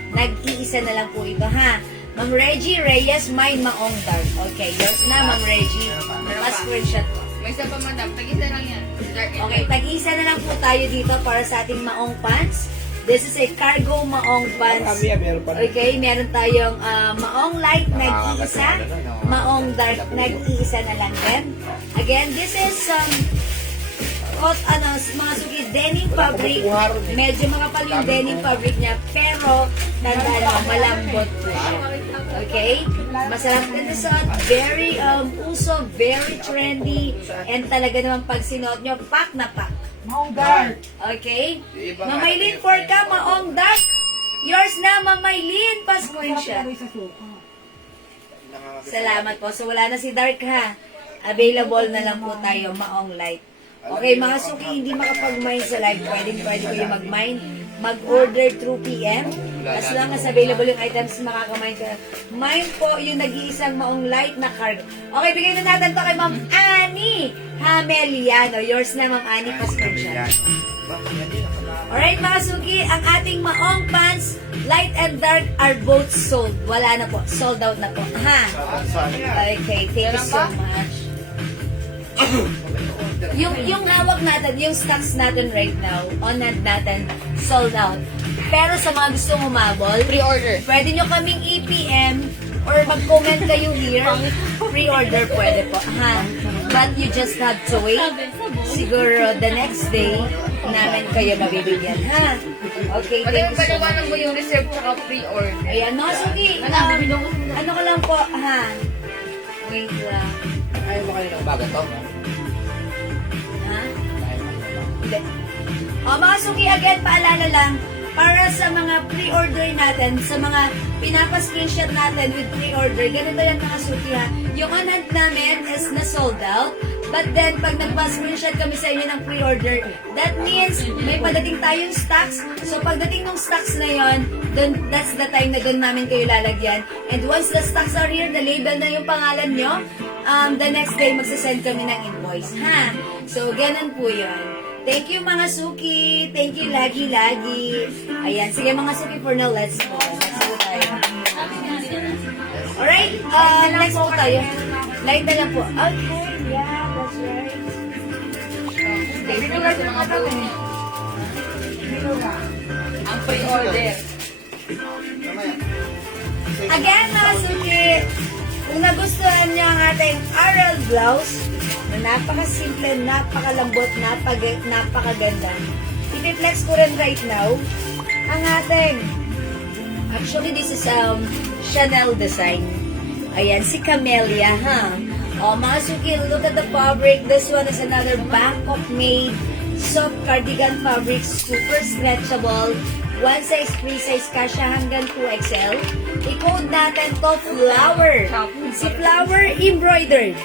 Nag-iisa na lang po ito, ha? Ma'am Reggie Reyes, mine Maong Dark. Okay, yours na, Ma'am Reggie. Pa-screenshot po. May isa pa, madam. Tag-isa lang yan. Dark and Okay, light. tag-isa na lang po tayo dito para sa ating Maong pants. This is a cargo Maong pants. Okay, meron tayong Maong Light, nag-iisa. Maong Dark, nag-iisa na lang din. Again, this is mga suki, denim fabric. Medyo makapal yung denim fabric niya, pero tandaan mo, malambot po siya. Okay? Masarap din na suot. Very, uso, very trendy. And talaga naman pag sinuot nyo, pack na pack. Maong dark. Okay? Mamaylin for ka, maong dark. Yours na, Mamaylin. Pa-screenshot. Sa suka. Salamat po. So, wala na si Dark ha. Available na lang po tayo, maong light. Okay, mga suki, hindi makapag-mine sa live. Pwede kayo mag-mine. Mag-order through PM. As long as available yung items, makakamine ka. Mine po yung nag-iisang maong light na card. Okay, bigay na natin to kay Ma'am Annie Hameliano. Yours na, Ma'am Annie. Pa-screenshot. Alright, mga suki, ang ating maong pants, light and dark, are both sold. Wala na po. Sold out na po. Ha? Okay, thank you so much. yung hawak natin, yung stocks natin right now, on hand natin, sold out. Pero sa mga gustong umabol, Pre-order. pwede nyo kaming EPM or mag-comment kayo here. Pre-order pwede po. Ha? But you just have to wait. Siguro the next day, namin kayo mabibigyan. Ha? Okay, thank you so much. Paliwanag mo yung reserve tsaka pre-order. Ayan, mga suki. Ano ko lang po, ha? Wait lang. Ayaw mo kayo ng baga to? Ha? Hindi. O, mga suki, again, paalala lang, para sa mga pre-order natin, sa mga pinapa-screenshot natin with pre-order, ganito yan mga suki ha. Yung on-hand namin is na-sold out, but then, pag nagpa-screenshot kami sa inyo ng pre-order, that means may padating tayong stocks. So, pagdating ng stocks na yon, that's the time na doon namin kayo lalagyan. And once the stocks are here, na-label na yung pangalan nyo, the next day, magsasend kami ng invoice. Ha? So, ganun po yun. Thank you mga suki. Thank you lagi-lagi. Ayan, sige mga suki for now, let's go. Next po tayo. Alright, next po tayo. Light na lang po. Okay, yeah, that's right. Ang pre-order. Again mga suki, kung nagustuhan niyo ang ating Aral blouse, na napakasimple, napakalambot, napakaganda. I-flex ko rin right now ang ating, actually this is Chanel design. Ayan, si Camellia, ha? O, mga suki, look at the fabric. This one is another Bangkok made soft cardigan fabric, super stretchable. One size, free size, kasha hanggang 2XL. I-code natin to flower. Si flower, embroidered.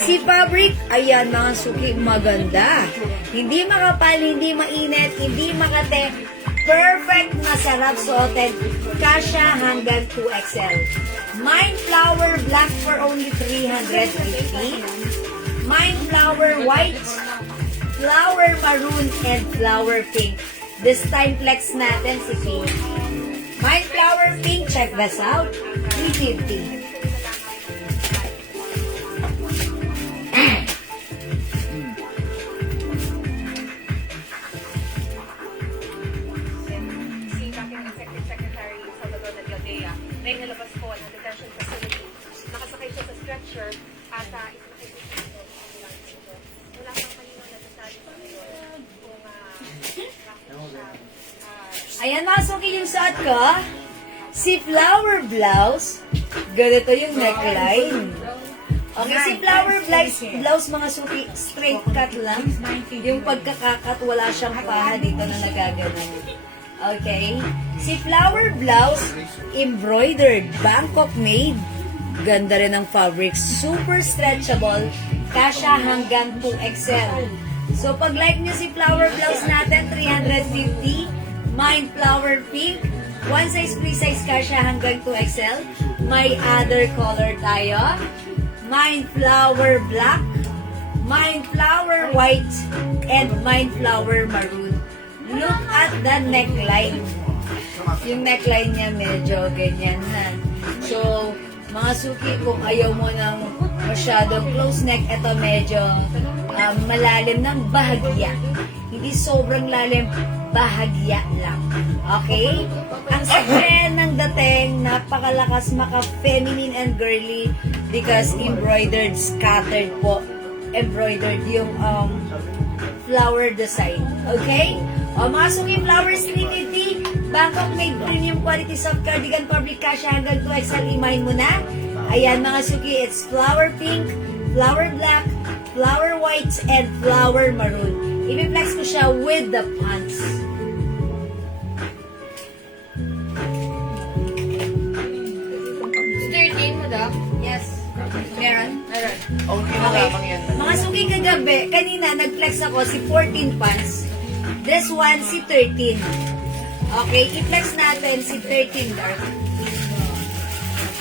Si fabric, ayan mga suki, maganda. Hindi makapal, hindi mainit, hindi makate. Perfect, masarap suotin. Kasha hanggang 2XL. Mine flower black for only 350. Mine flower white, flower maroon, and flower pink. This time flex natin si pink. Mine flower pink, check this out. 350. Secretary Salvador Nagaldea, may nalabas po ng detention facility. Nakasakay siya sa stretcher at isinakay siya sa ambulance. Wala pang kanino nagsasabi sa ngayon kung Ayan mga suki yung suot ko. Si flower blouse. Ganito yung neckline. Okay, si flower blouse mga suki, straight cut lang. Yung pagkakakat, wala siyang paha dito na nagaganon. Okay? Si flower blouse, embroidered, Bangkok made. Ganda rin ang fabric. Super stretchable. Kasha hanggang 2XL. So, pag like nyo si flower blouse natin, 350. Mine flower pink. One size, free size, kasha hanggang 2XL. May other color tayo. Mine flower black. Mine flower white. And mine flower maroon. Look at the neckline. Yung neckline niya medyo ganyan na. So, mga suki, kung ayaw mo ng masyadong close neck, ito medyo malalim ng bahagya. Hindi sobrang lalim, bahagya lang. Okay? Ang sakre ng dating, napakalakas, maka-feminine and girly because embroidered, scattered po. Embroidered yung flower design. Okay? O mga suki, flowers 350, Bangkok made premium quality soft cardigan fabric kasha hanggang 2XL, imahin mo na. Ayan mga suki, it's flower pink, flower black, flower whites, and flower maroon. I-flex ko siya with the pants. It's 13 mo daw? Yes. Meron? Meron. Only na Okay. lamang yan. Mga suki kagabi, kanina nag-flex ako si 14 pants. This one si 13. Okay, i-flex natin si 13 dark.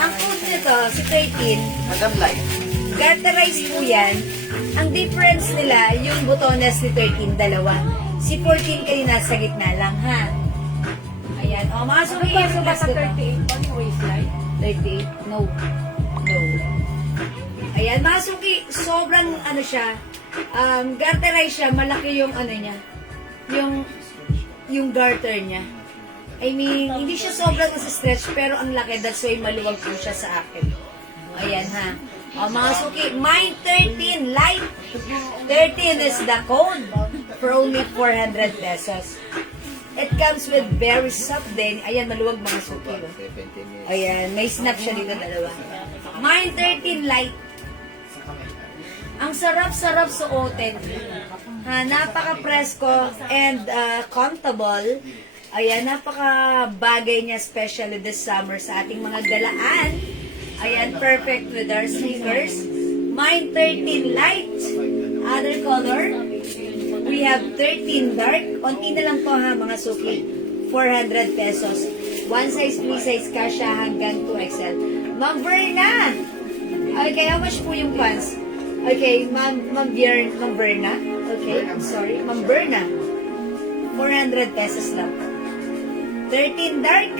Ang code nito, si 13, Madam Light. garterized po yan. Ang difference nila, yung butones ni 13, dalawa. Si 14 kanina sa gitna lang, ha? Ayan. O, mga suki, i-flex ko to. 38 on waistline. 38? No. No. Ayan, mga suki, sobrang ano siya, garterized siya, malaki yung ano niya, yung garter niya. I mean, hindi siya sobrang stretch, pero ang laki, that's why maluwag po siya sa akin. Ayan ha. O, mga suki, mine 13, light. 13 is the code for only 400 pesos. It comes with very soft din. Ayan, maluwag mga suki. Oh. 17 years. Ayan, may snap siya dito dalawa. Mine 13 light. Ang sarap-sarap suotin. Ha, napaka-presko and comfortable. Ayan, napaka-bagay niya especially this summer sa ating mga galaan. Ayan, perfect with our sneakers. Mine 13 light. Other color. We have 13 dark. Konti na lang po ha, mga suki. 400 pesos. One size, free size kasha hanggang 2XL. Ma'am Verna! Okay, how much po yung pants? Okay, Ma'am Berna. Okay, I'm sorry. Ma'am Berna. 400 pesos lang. 13 dark,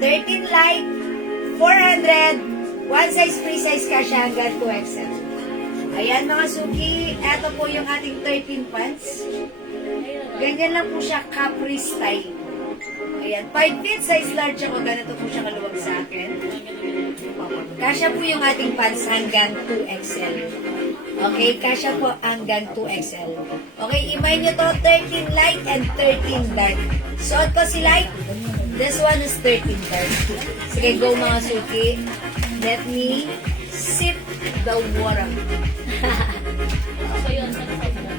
13 light, 400, one size free size kasha hanggang 2XL. Ayan mga suki, eto po yung ating 13 pants. Ganyan lang po siya, capri style. Ayan, 5 feet size large ako, ganito po siya kaluwag sa akin. Kasya po yung ating pants hanggang 2XL. Okay, kasya po hanggang 2XL. Okay, imay nyo to, 13 light and 13 dark. Suot ko si light. This one is 13 dark. Sige, go mga suki. Let me sip the water. So yun, sa side mo.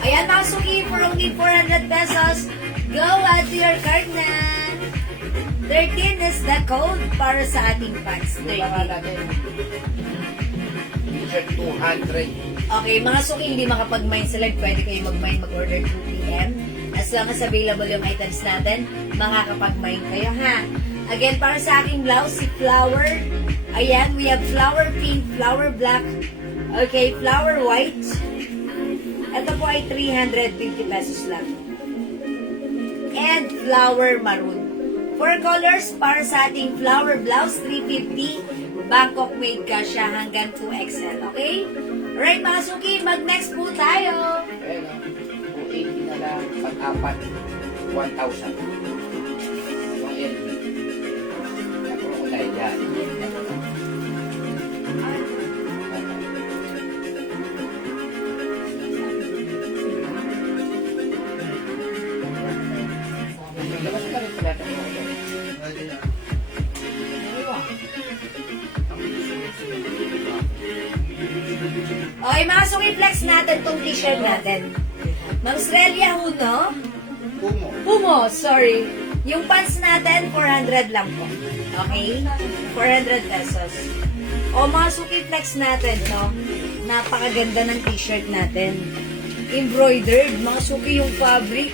Ayan mga suki, for only 400 pesos, go add to your card na. 13 is the code para sa ating pants. 13. T-shirt 200. Okay, mga suki, hindi makapag-mine select, pwede kayo mag-mine, mag-order 2 p.m. As long as available yung items natin, makakapag-mine kayo, ha? Again, para sa aking blouse, si flower. Ayan, we have flower pink, flower black, okay, flower white. Ito po ay 350 pesos lang. And flower maroon. 4 colors para sa ating flower blouse, 350. Bangkok made ka siya hanggang 2XL, okay? Alright mga suki, mag-next po tayo. Ayan o. 280 na lang. Pag-apat. 1,000. Yung LB. Napuro ko tayo dyan. Labas ka rin pala tayo. Okay, mga suki, flex natin tong t-shirt natin. Australia Uno. Pumo. Pumo, sorry. Yung pants natin, 400 lang po. Okay? 400 pesos. O, mga suki, flex natin, no? Napakaganda ng t-shirt natin. Embroidered. Mga suki, yung fabric.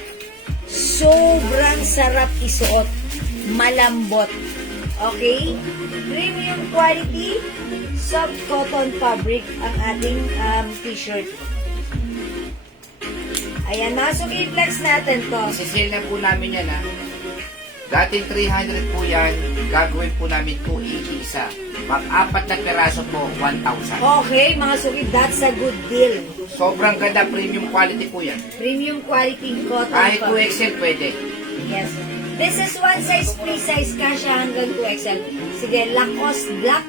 Sobrang sarap isuot. Malambot. Okay? Premium quality. Soft cotton fabric ang ating t-shirt. Ayan, mga suki, flex natin to. Isisale na po namin yan ha. Dating 300 po yan, gagawin po namin 280 isa. Pag-apat na peraso po, 1,000. Okay, mga suki, that's a good deal. Sobrang ganda, premium quality po yan. Premium quality cotton Kahit fabric. 2XL pwede. Yes. This is one size, free size, kasha hanggang 2XL. Sige, Lacoste black,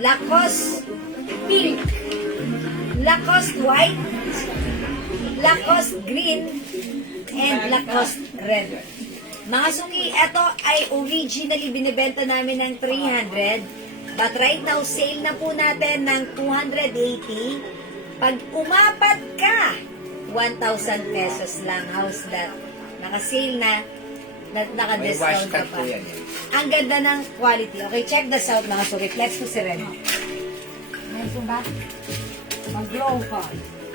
Lacoste pink, Lacoste white, Lacoste green, and Lacoste red. Mga suki, ito ay originally binibenta namin ng 300. But right now, sale na po natin ng 280. Pag umapat ka, 1,000 pesos lang. How's that? Naka-sale na, May naka-discount wash ka tag pa. po yan. Ang ganda ng quality. Okay, check this out mga suki. Flex ko si Ren. Meron ba? Mag-grow ka.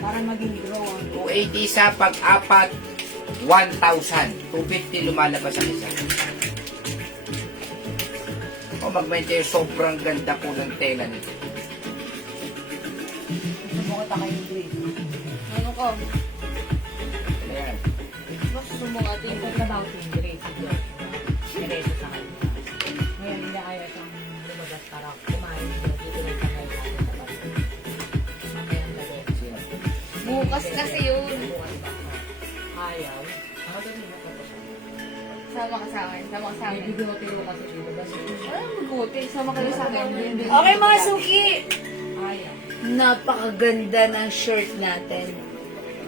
Para maging grow ang 280 sa pag-apat, 1,000. 250 lumalabas ang isa. O mag-maintain, sobrang ganda po ng tela nito. sumukot ako yung green. Ano ko? Ayan. Mas sumungat Yung yung trabaho ko yung green. Diretso sa kanya. Ngayon hindi ayaw siyang lumabas para kumain dito. Dito lang kami sa labas. Mamaya ang gabi. bukas kasi yun. Bukas ba? Ayaw. Ako din yung Sama ka sa akin. Sama ka sa akin. bibigyo kasi dito. Basta Ay, mabuti. Sama kayo sa akin. Okay mga suki, ayaw. napakaganda ng shirt natin.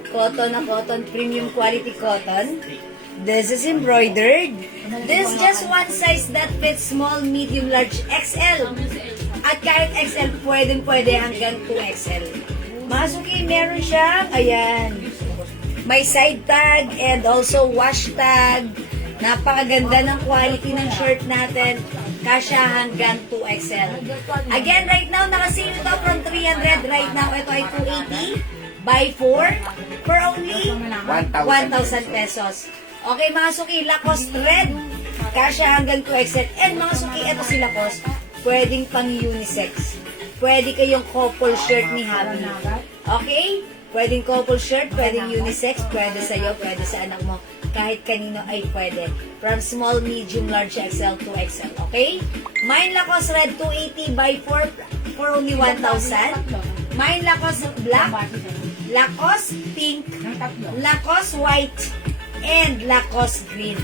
Cotton na cotton, premium quality cotton. This is embroidered. This is just one size that fits small, medium, large, XL. At kahit XL, pwede hanggang 2XL. Mga suki, meron siyang, ayan, may side tag and also wash tag. Napakaganda ng quality ng shirt natin. Kasya hanggang 2XL. Again, right now, nakasale ito from 300. Right now, ito ay 280. Buy 4 for only 1,000 pesos. Okay, mga suki, Lacoste red. Kasya hanggang 2XL. And mga suki, ito si Lacoste. Pwedeng pang unisex. Pwede kayong couple shirt ni Habi. Okay? Pwedeng couple shirt, pwedeng unisex, pwede sa'yo, pwede sa anak mo. Kahit kanino ay pwede. From small, medium, large, XL to XL. Okay? Mine Lacoste red, 280 by 4 for only 1,000. Mine Lacoste black, Lacoste pink, Lacoste white, and Lacoste green.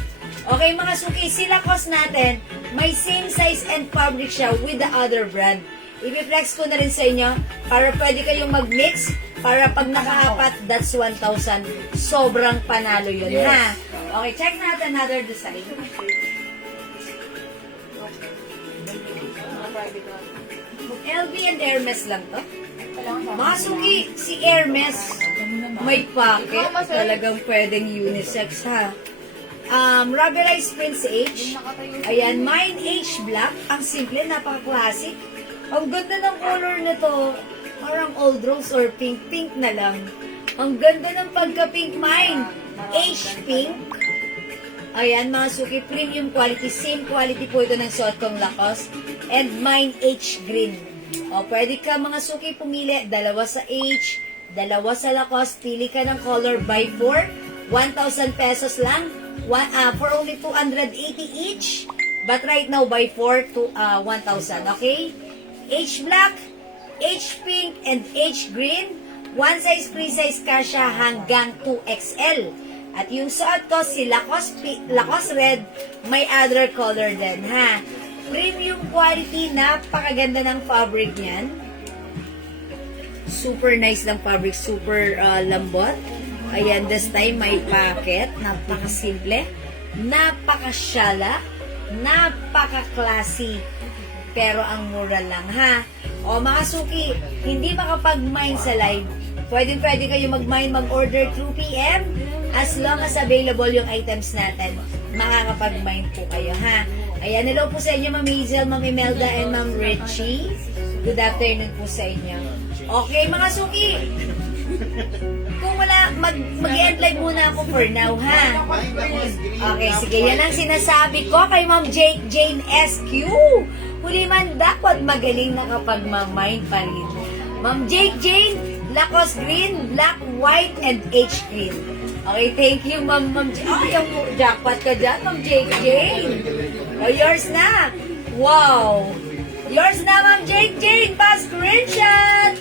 Okay mga suki, si Lacoste natin, may same size and fabric siya with the other brand. I-flex ko na rin sa inyo para pwede kayong mag-mix para pag nakaapat, that's 1,000. Sobrang panalo yun, Yes. ha? Okay, check natin another design. LV and Hermes lang to. Mga suki, si Hermes, may pocket. Talagang pwedeng unisex, ha? Rubberized Prince H. Ayan, Mine H Black. Ang simple, napaka-classic. Ang ganda ng color nito. Parang old rose or pink. Pink na lang. Ang ganda ng pagka-pink. Mine H Pink. Ayan, mga suki, premium quality. Same quality po ito ng suot kong Lacoste. And Mine H Green. O, pwede ka mga suki pumili. Dalawa sa H, dalawa sa Lacoste. Pili ka ng color by 4. 1,000 pesos lang. For only 280 each. But right now, by 4 to 1,000. Okay? H black, H pink, and H green. One size, free size kasha hanggang 2XL. At yung suot ko, si Lacoste red, may other color din, ha? Premium quality, napakaganda ng fabric niyan. Super nice ng fabric, super lambot. Ayan, this time may pocket, napakasimple, napakasyala, napaka-classy. Pero ang mura lang, ha? O mga suki, hindi makapag-mine sa live. Pwede kayo mag-mine, mag-order through PM. As long as available yung items natin, makakapag-mine po kayo, ha? Ayan, hello po sa inyo, Ma'am Hazel, Ma'am Imelda, and Ma'am Richie. Good afternoon po sa inyo. Okay, mga suki. Kung wala, mag-end live muna ako for now, ha? Okay, sige. Yan ang sinasabi ko kay Ma'am Jane SQ. Huli man dapat magaling na kapag ma-mind pa rin. Ma'am Jane, Lacoste green, black, white, and H green. Okay, thank you, Ma'am Jane. Oh, yung jackpot ka dyan, Ma'am Jane. Oh, yours na. Wow. Yours na, Ma'am Jane. Pass screenshot.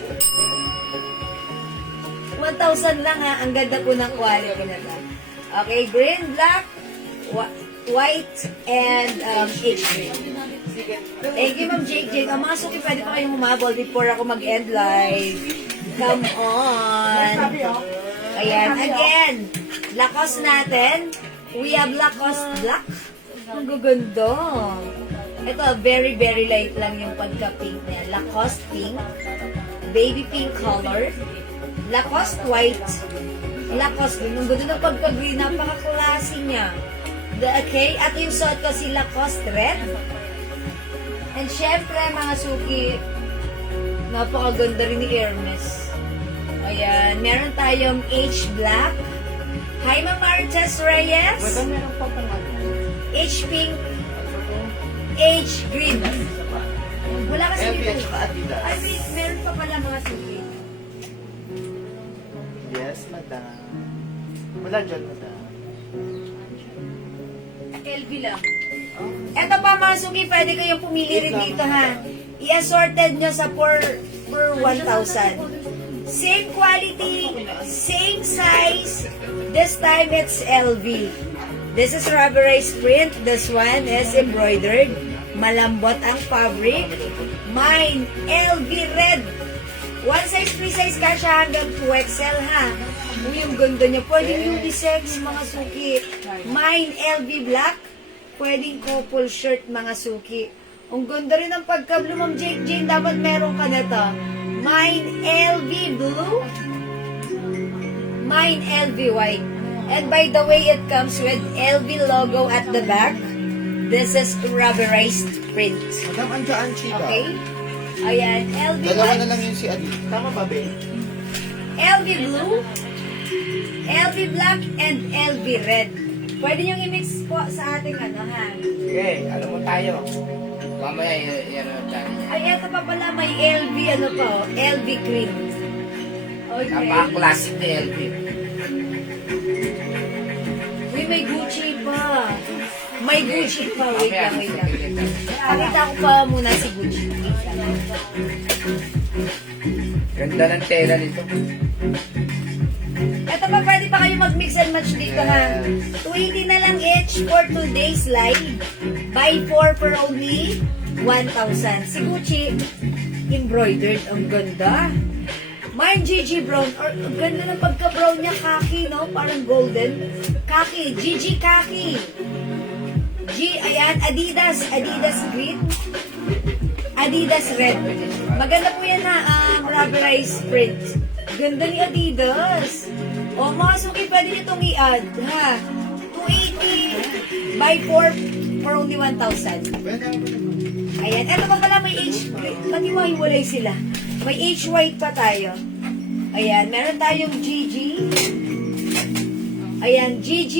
1,000 lang, ha. Ang ganda po ng quality na to. Okay, green, black, white, and H green. Thank you, Ma'am Jake. Ang mga suki, pwede pa kayong humabol before ako mag-end live. Come on. Ayan. Again, Lacoste natin. We have Lacoste Black. Ang gaganda. Ito, very, very light lang yung pagka-pink niya. Lacoste pink. Baby pink color. Lacoste white. Lacoste green. Ang ganda ng pagka-green. Napaka-classy niya. Okay, at yung suot ko si Lacoste red. And syempre, mga suki, napakaganda rin ni Hermes. Ayan, meron tayong H black. Hi, Ma'am Martes Reyes. Meron pa pang ano. H pink. H green. Wala kasi dito. Ay, meron pa pala mga suki. Yes, madam. Wala dyan, madam. LV lang. Eto pa mga suki, pwede kayong pumili rin dito ha. I-assorted nyo sa per 1,000. Same quality, same size. This time it's LV. This is rubberized print. This one is embroidered. Malambot ang fabric. Mine, LV red. One size, free size ka siya hanggang 2XL ha. Yung ganda niya. Pwedeng unisex mga suki. Mine, LV black. Pwedeng couple shirt mga suki. Ang ganda rin ng pagka-blue, Ma'am Jake Jane. Dapat meron ka na to. Mine, LV blue. Mine, LV white. And by the way, it comes with LV logo at the back. This is rubberized print. Madam, andyan, chika. Okay? Ayan, LV Dalawa white. na lang yun si Adi. Tama ba, babe? LV blue, LV black, and LV red. Pwede niyong i-mix po sa ating ano ha. Okay, alam mo tayo. Mamaya yan ang dami niya. Ay, eto pa pala may LV ano po, LV green. Okay. Napaka-classic na LV. Uy, may Gucci pa. May Gucci pa. Wait Mamaya, lang, wait lang. sige. Pakita ko pa muna si Gucci. Ganda ng tela nito. Eto pa, pwede pa kayo mag-mix and match dito ha. 280 na lang each for 2 days live. Buy 4 for only 1,000. Si Gucci, embroidered. Ang ganda. Mine GG brown. Or, ang ganda ng pagka-brown niya. Khaki, no? Parang golden. Khaki. GG khaki. Ayan. Adidas. Adidas green. Adidas red. Maganda po yan na rubberized print. Ganda ni Adidas. O mga suki, pwede nyo itong i-add. Ha? 280 by 4 for only 1,000. Ayan. Eto pa pala may H. Pati-walay sila. May H white pa tayo. Ayan. Meron tayong GG. Ayan. GG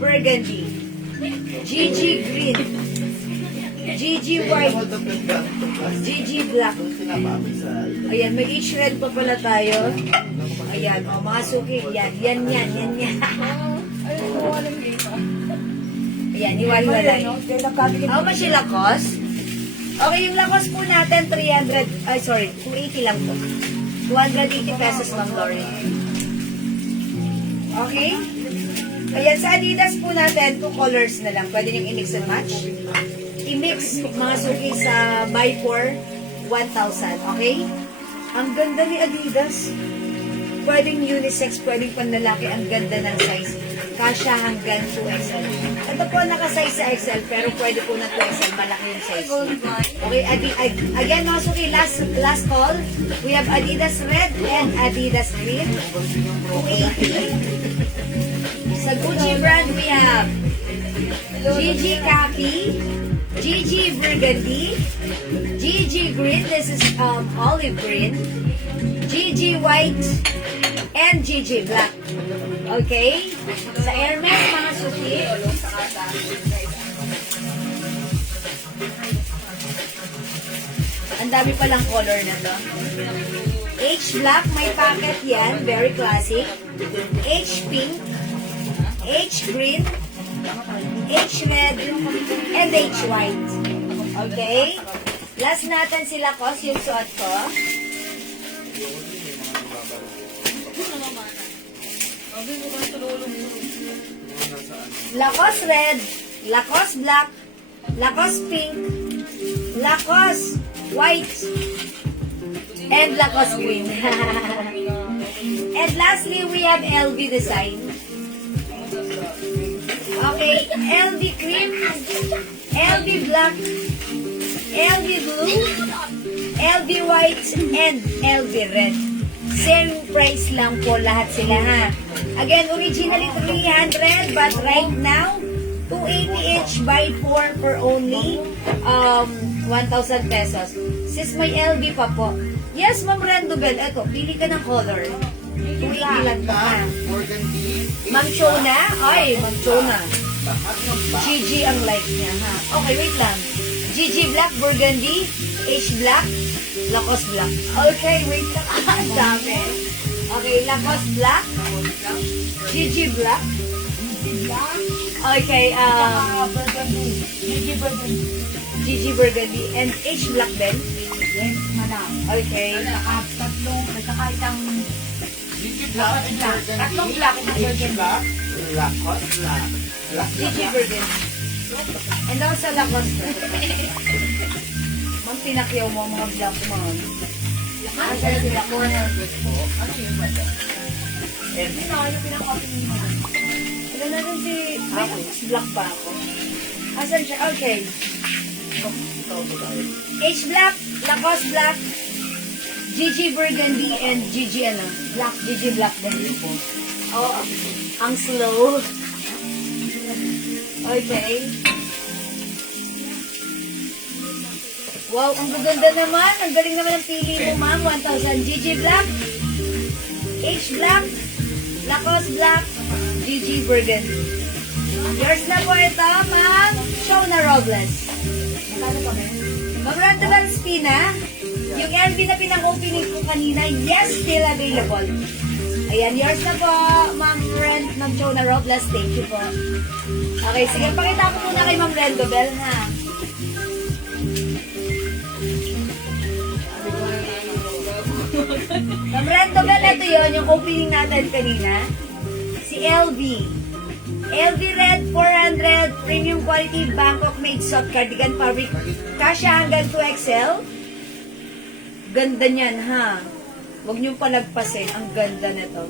burgundy. GG green. GG white. GG black. Ayan. May H red pa pala tayo. Ayan. O mga suki. Yan. Yan. Ayan. Iwalay. How much yung Lacoste? Okay, yung Lacoste po natin, 280 lang po. 280 pesos, Ma'am Lori. Okay? Ayan, sa Adidas po natin, 2 colors na lang. Pwede niyong i-mix and match. I-mix, mga suki, sa buy for 1,000. Okay? Ang ganda ni Adidas. Pwedeng unisex, pwedeng panlalaki. Ang ganda ng size. Kasya hanggang 2XL. Ito po nakasize sa XL, pero pwede po na 2XL. Malaki yung size. Okay, again mga suki, last call. We have Adidas red and Adidas green. 280. Sa Gucci brand, we have GG khaki, GG burgundy, GG green, this is olive green, GG white, and GG black. Okay? Sa Hermes, mga suki. Ang dami palang color na to. H black, may packet yan. Very classic. H pink. H green. H red. And H white. Okay? Last natin si Lacoste, yung suot ko. Lacoste red, Lacoste black, Lacoste pink, Lacoste white, and Lacoste green. And lastly, we have LV design. Okay, LV cream, LV black, LV blue, LV white, and LV red. Same price lang po lahat sila ha. Again, originally 300 but right now 280 each buy 4 for only 1,000 pesos. Sis, may LV pa po. Yes, Ma'am Rendobel, eto, pili ka ng color. 280 lang to ha. Burgundy. Ma'am Chona? Ay, Ma'am Chona. Lahat ng black. GG ang like niya ha. Okay, wait lang. GG Black, Burgundy, H Black, Lacoste Black. Okay, wait lang. Ang dami. Okay, Lacoste Black, GG Black. Okay, GG Burgundy, and H Black din. Yes, madam. Okay. Tatlong, at saka isang Gigi black and burgundy. Tatlong black and Gigi black. Lacoste black. GG Burgundy. And also Lacoste. Ma'am, pinakyaw mo mga black mo. Asan sila? 400 po. Ano yun ba? Ito, yung pinaka-copy mo. Ilan na rin si... May black pa ako. Asan siya? Okay. H Black, Lacoste Black, GG Burgundy, and GG ano? Black, GG Black din. Oh, ang slow. Okay. Wow, ang gaganda naman. Ang galing naman ang pili mo, ma'am. 1,000. GG Black, H Black, Lacoste Black, GG Burgundy. Yours na po ito, ma'am. Shona Robles. Ma'am Randall Spina, yung LV na pinang-opening ko kanina, yes, still available. Ayan, yours na po, Ma'am Shona Robles. Thank you po. Okay, sige, pakita ko muna kay Ma'am Rendobel, ha? Ma'am Rendobel, ito yun, yung opening natin kanina. Si LV. LV Red 400, premium quality, Bangkok made soft cardigan fabric. Kasya hanggang 2XL. Ganda niyan, ha? Huwag niyong palagpasin. Ang ganda nito.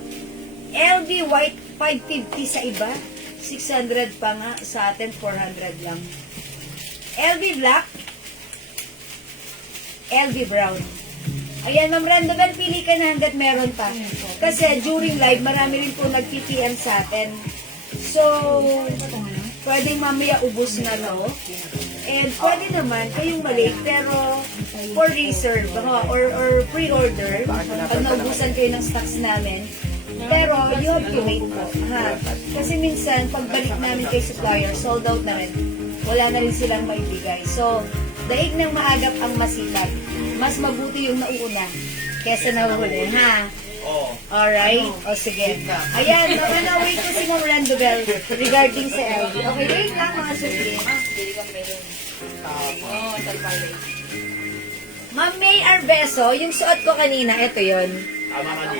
LV White, 550 sa iba. 600 pa nga. Sa atin, 400 lang. LV Black. LV Brown. Ayan, Ma'am Randobel, pili ka na hanggat meron pa. Kasi during live, marami rin po nag-PPM sa atin. So, pwedeng mamaya ubos na to. And pwede naman kayong maliit, pero for reserve, or pre-order, pag naubusan kayo ng stocks namin. Pero you have to wait po. Ha? Kasi minsan, pagbalik namin kay supplier, sold out na rin. Wala na rin silang maibigay. So, daig ng maagap ang masipag. Mas mabuti yung nauuna kesa nahuli, ha? Oh. Alright? O sige. Ayan, wait ko si Ma'am Randobel regarding sa LV. Okay, wait lang mga suki. Ma'am May Arbeso, yung suot ko kanina, ito yon.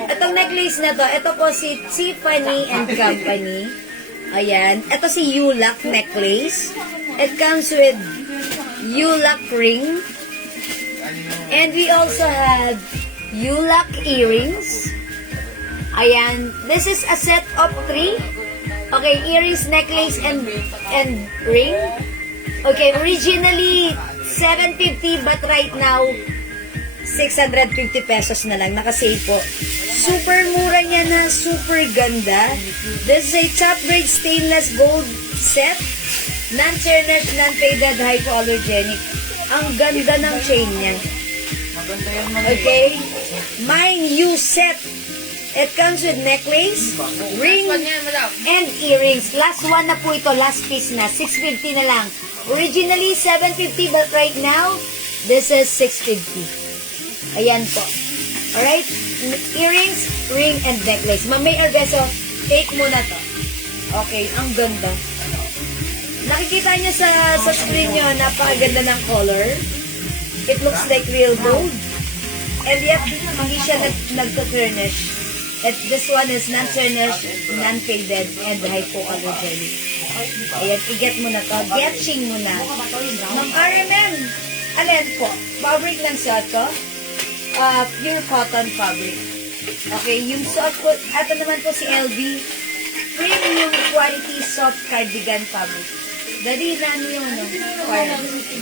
Itong necklace na to, ito po si Tiffany and Company. Ayan. Ito si Yulak necklace. It comes with Yulak ring. And we also have Yulak earrings. Ayan. This is a set of 3. Okay, earrings, necklace, and ring. Okay, originally 750 but right now 650 pesos na lang. Naka-sale po. Super mura niya na. Super ganda. This is a top grade stainless gold set. Non-tarnished, non-faded, hypoallergenic. Ang ganda ng chain niya. Maganda yan, ma'am. Okay? Mine you set. It comes with necklace, ring, and earrings. Last one na po ito. Last piece na. 650 na lang. Originally 750 but right now this is 650. Ayan po. Alright? Earrings, ring, and necklace. Ma'am May Arbeso, take mo na to. Okay, ang ganda. Nakikita niyo sa screen nyo, napakaganda ng color. It looks like real gold. And yet, hindi siya nagto-furnish. This one is non-tarnished, non-faded, and hypoallergenic. Ayan, i-get mo na to. Getching mo na. Ma'am RMN, alin po? Fabric ng suot ko? Pure cotton fabric. Okay, yung suot ko, ato naman po si LV. Premium quality soft cardigan fabric. Dali, nano yung ano?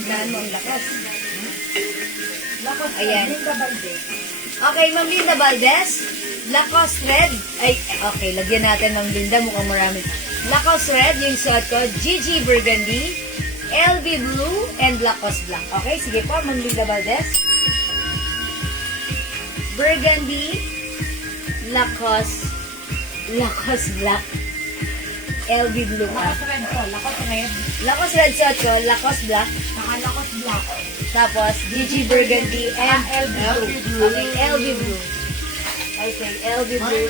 Nano ang lakas. Ayan. Okay, Ma'am Linda Valdez. Lacoste Red. Ay, okay, lagyan natin, Ma'am Linda. Mukhang marami. Lacoste Red, yung suot ko. GG Burgundy. LV Blue, and Lacoste Black. Okay, sige po, Ma'am Linda Valdez. Burgundy, Lacoste Black, LV Blue. Lakas red ko. Lakas red. Lacoste Red suot ko, Lacoste Black. Lakas black. Tapos, GG Burgundy and LV Blue. Okay, LV Blue. Okay, LV Blue.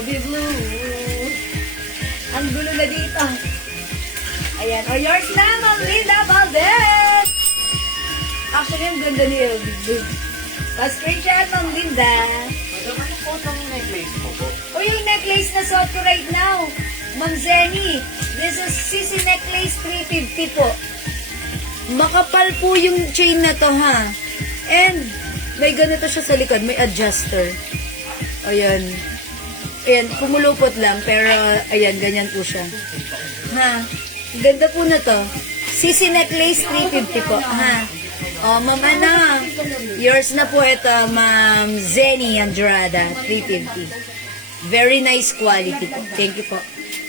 LV Blue. Ang gulo na dito. Ayan. O, yours na, Ma'am Linda Valdez! Actually, ang ganda ni LV Blue. Pa-screenshot, Ma'am Linda. Madam, ano po itong necklace mo po? O, yung necklace na suot ko right now. Ma'am Zenny, this is Sisi Necklace 350 po. Makapal po yung chain na to, ha? And, may ganito siya sa likod. May adjuster. Ayan. Ayan, kumulupot lang. Pero, ayan, ganyan po siya. Ha? Ganda po na to. Sisi Necklace 350 po. Ha? O, Ma'am Ana. Yours na po ito, Ma'am Zenny Andrada 350. Very nice quality po. Thank you po.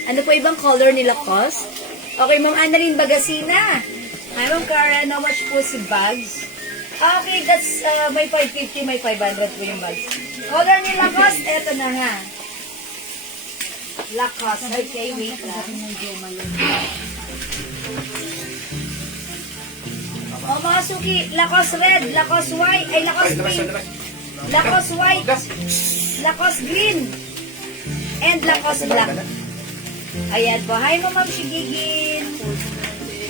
Ano po ibang color ni Lacoste? Okay, Ma'am Annalyn Bagasina. Hi, Ma'am Kara. How much po si bags? Okay, that's may 550, may 500 po yung bags. Color ni Lacoste, eto na nga. Lacoste. Okay, wait lang. O mga suki, Lacoste Red, Lacoste White, ay Lacoste Pink, Lacoste White, Lacoste Green, and Lacoste Black. Ayan po. Hi, Ma'am Shigigin.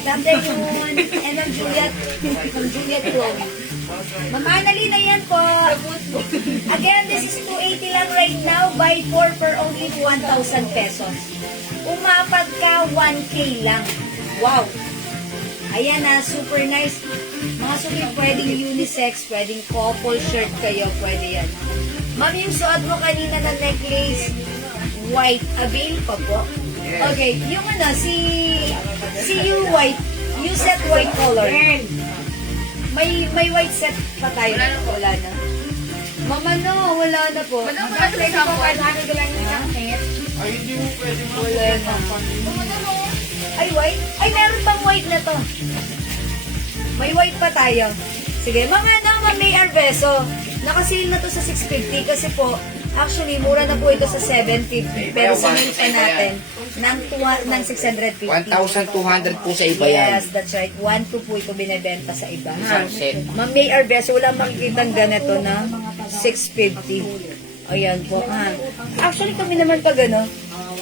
Good afternoon. And Ma'am Juliet. Ma'am Juliet Chloe. Ma'am Annalyn, ayan po. Again, this is 280 lang right now. Buy 4 for only 1,000 pesos. Umapat ka, 1K lang. Wow. Ayan na, super nice. Mga suki, pwedeng unisex, pwedeng couple shirt kayo, pwede yan. Ma'am, yung suot mo kanina na necklace, white, avail pa po. Okay, yung ano, si you white, you set white color. May white set pa tayo. Wala na. Mama, no, wala na po. Madam, wala sa isang po. Ay, hindi mo pwede mo. Wala na. Ay, white? Ay, meron bang white na to? May white pa tayo. Sige, mga naman may Arbeso. Nakasale na to sa 650 kasi po, actually, mura na po ito sa 750. Pero sinil pa natin ng 650. 1,200 po sa iba yan. Yes, that's right. 1,2 po ito binibenta sa iba. Ha? Isang set. Ma'am May Arbeso, wala makikitang ganito na 650. Ayan po. Ha? Actually, kami naman pag ano,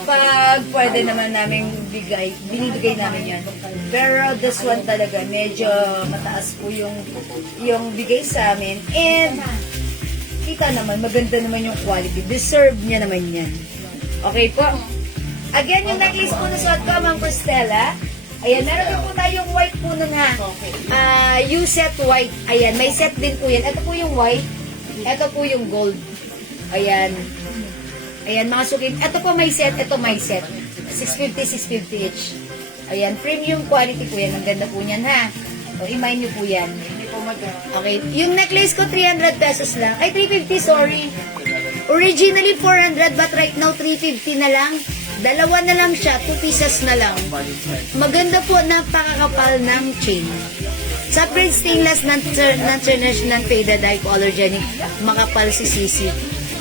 pag pwede naman namin binibigay namin yan. Pero this one talaga, medyo mataas po yung bigay sa amin. And, kita naman, maganda naman yung quality. Deserve niya naman yan. Okay po? Again, yung necklace po na suot ko, Ma'am Cristela. Ayan, meron din po tayong white po nun ha. You set white. Ayan, may set din po yan. Ito po yung white. Ito po yung gold. Ayan. Ayan, mga sukin. Ito po may set. Ito may set. 650, 650 each. Ayan, premium quality po yan. Ang ganda po niyan ha. So, i-mind nyo po yan. Okay. Yung necklace ko, 300 pesos lang. Ay, 350, sorry. Originally, 400, but right now, 350 na lang. Dalawa na lang siya, 2 pieces na lang. Maganda po, napakakapal ng chain. Sa grade stainless, non-tarnished, non-faded, hypoallergenic, makapal si Sisi.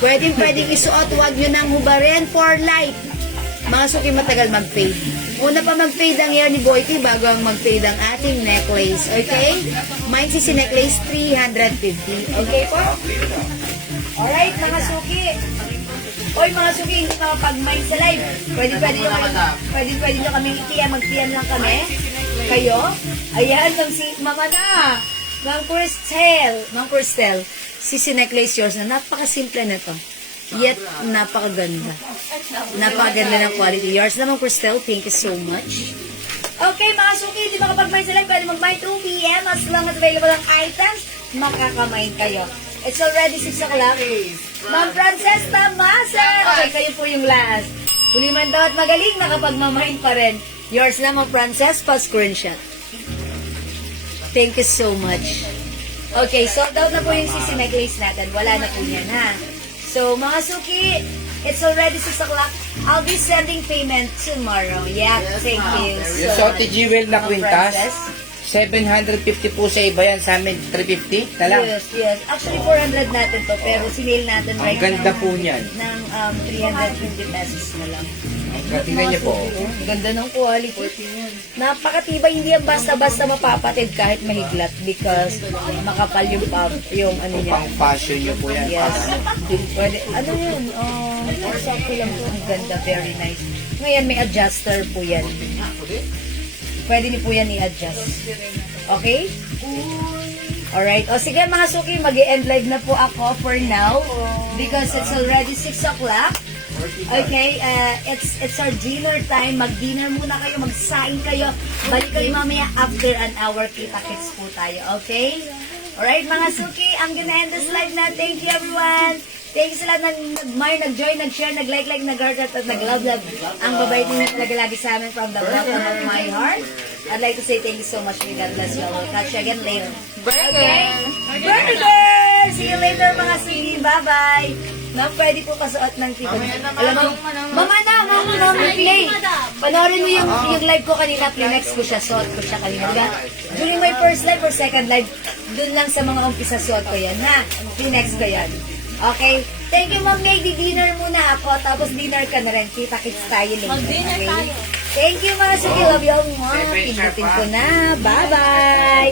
Pwedeng isuot, huwag nyo nang hubarin for life. Mga suki matagal mag-fade. Una pa mag-fade ang hair ni Boyki bago ang mag-fade ang ating necklace. Okay? Mine si necklace 350. Okay po? Alright, mga suki. Oy, mga suki, hindi makapag-mind sa live. Pwede nyo kami itiyan. Mag-tiyan lang kami. Kayo? Ayan, mama na. Ma'am Cristel. Si necklace yours na. Napakasimple na to. Yet, napakaganda. Napakaganda ng quality. Yours naman, Cristel. Thank you so much. Okay, mga suki, hindi makapag-mine sila. Pwede mag-mine 2 p.m. As long as available ang items, makaka-mine kayo. It's already 6 o'clock. Ma'am Frances Tamasa. Okay, kayo po yung last. Huli man daw at magaling, nakapag-mine pa rin. Yours naman, Frances, pa-screenshot. Thank you so much. Okay, sold out na po yung CC necklace natin. Wala na po yan, ha? So, mga suki, it's already 6 o'clock. I'll be sending payment tomorrow. Yeah, thank you. Yung Sote Jewel na kwintas, Frances. 750 po sa iba yan, sa amin 350 na lang. Yes, yes. Actually, 400 natin to, pero sinale natin Ang right ganda now po niyan. ng 350 pesos na lang. Tingnan niyo po. Ang ganda ng quality. Napakatibay, hindi yan basta-basta mapapatid kahit mahiglat because makapal yung ano niya. Pang fashion niyo po yan. Yes. Pwede, ano yun? Sakto lang po. Ang ganda, very nice. Ngayon, may adjuster po yan. Pwede niyo po yan i-adjust. Okay? Alright. O sige mga suki, mag-i-end live na po ako for now because it's already 6 o'clock. Okay, it's our dinner time. Mag-dinner muna kayo, magsaing kayo. Balik kayo mamaya after an hour. Kita-kits po tayo, okay? Alright, mga suki, ang gonna-end this live na. Thank you, everyone. Thank you sa lahat nag-admire, nag-join, nag-share, nag-like, nag-heart, at nag-love. Ang babait niyo talaga lagi sa amin from the bottom of my heart. I'd like to say thank you so much. May God bless you. We'll catch you again later. Okay? Burger! See you later, mga suki. Bye-bye. Ma'am, pwede po kasuot ng tito. Alam mo, mama, play. Panoorin mo yung live ko kanina, Plinex ko siya, suot ko siya kanina. Diba? During my first live or second live, dun lang sa mga umpisa suot ko yan, ha? Plinex ko yan. Okay? Thank you, Ma'am May. Dinner muna ako, tapos dinner ka na rin. Kita-kits tayo later. Mag-dinner tayo. Thank you, mga suki. Love you all. Pinutin ko na. Bye-bye.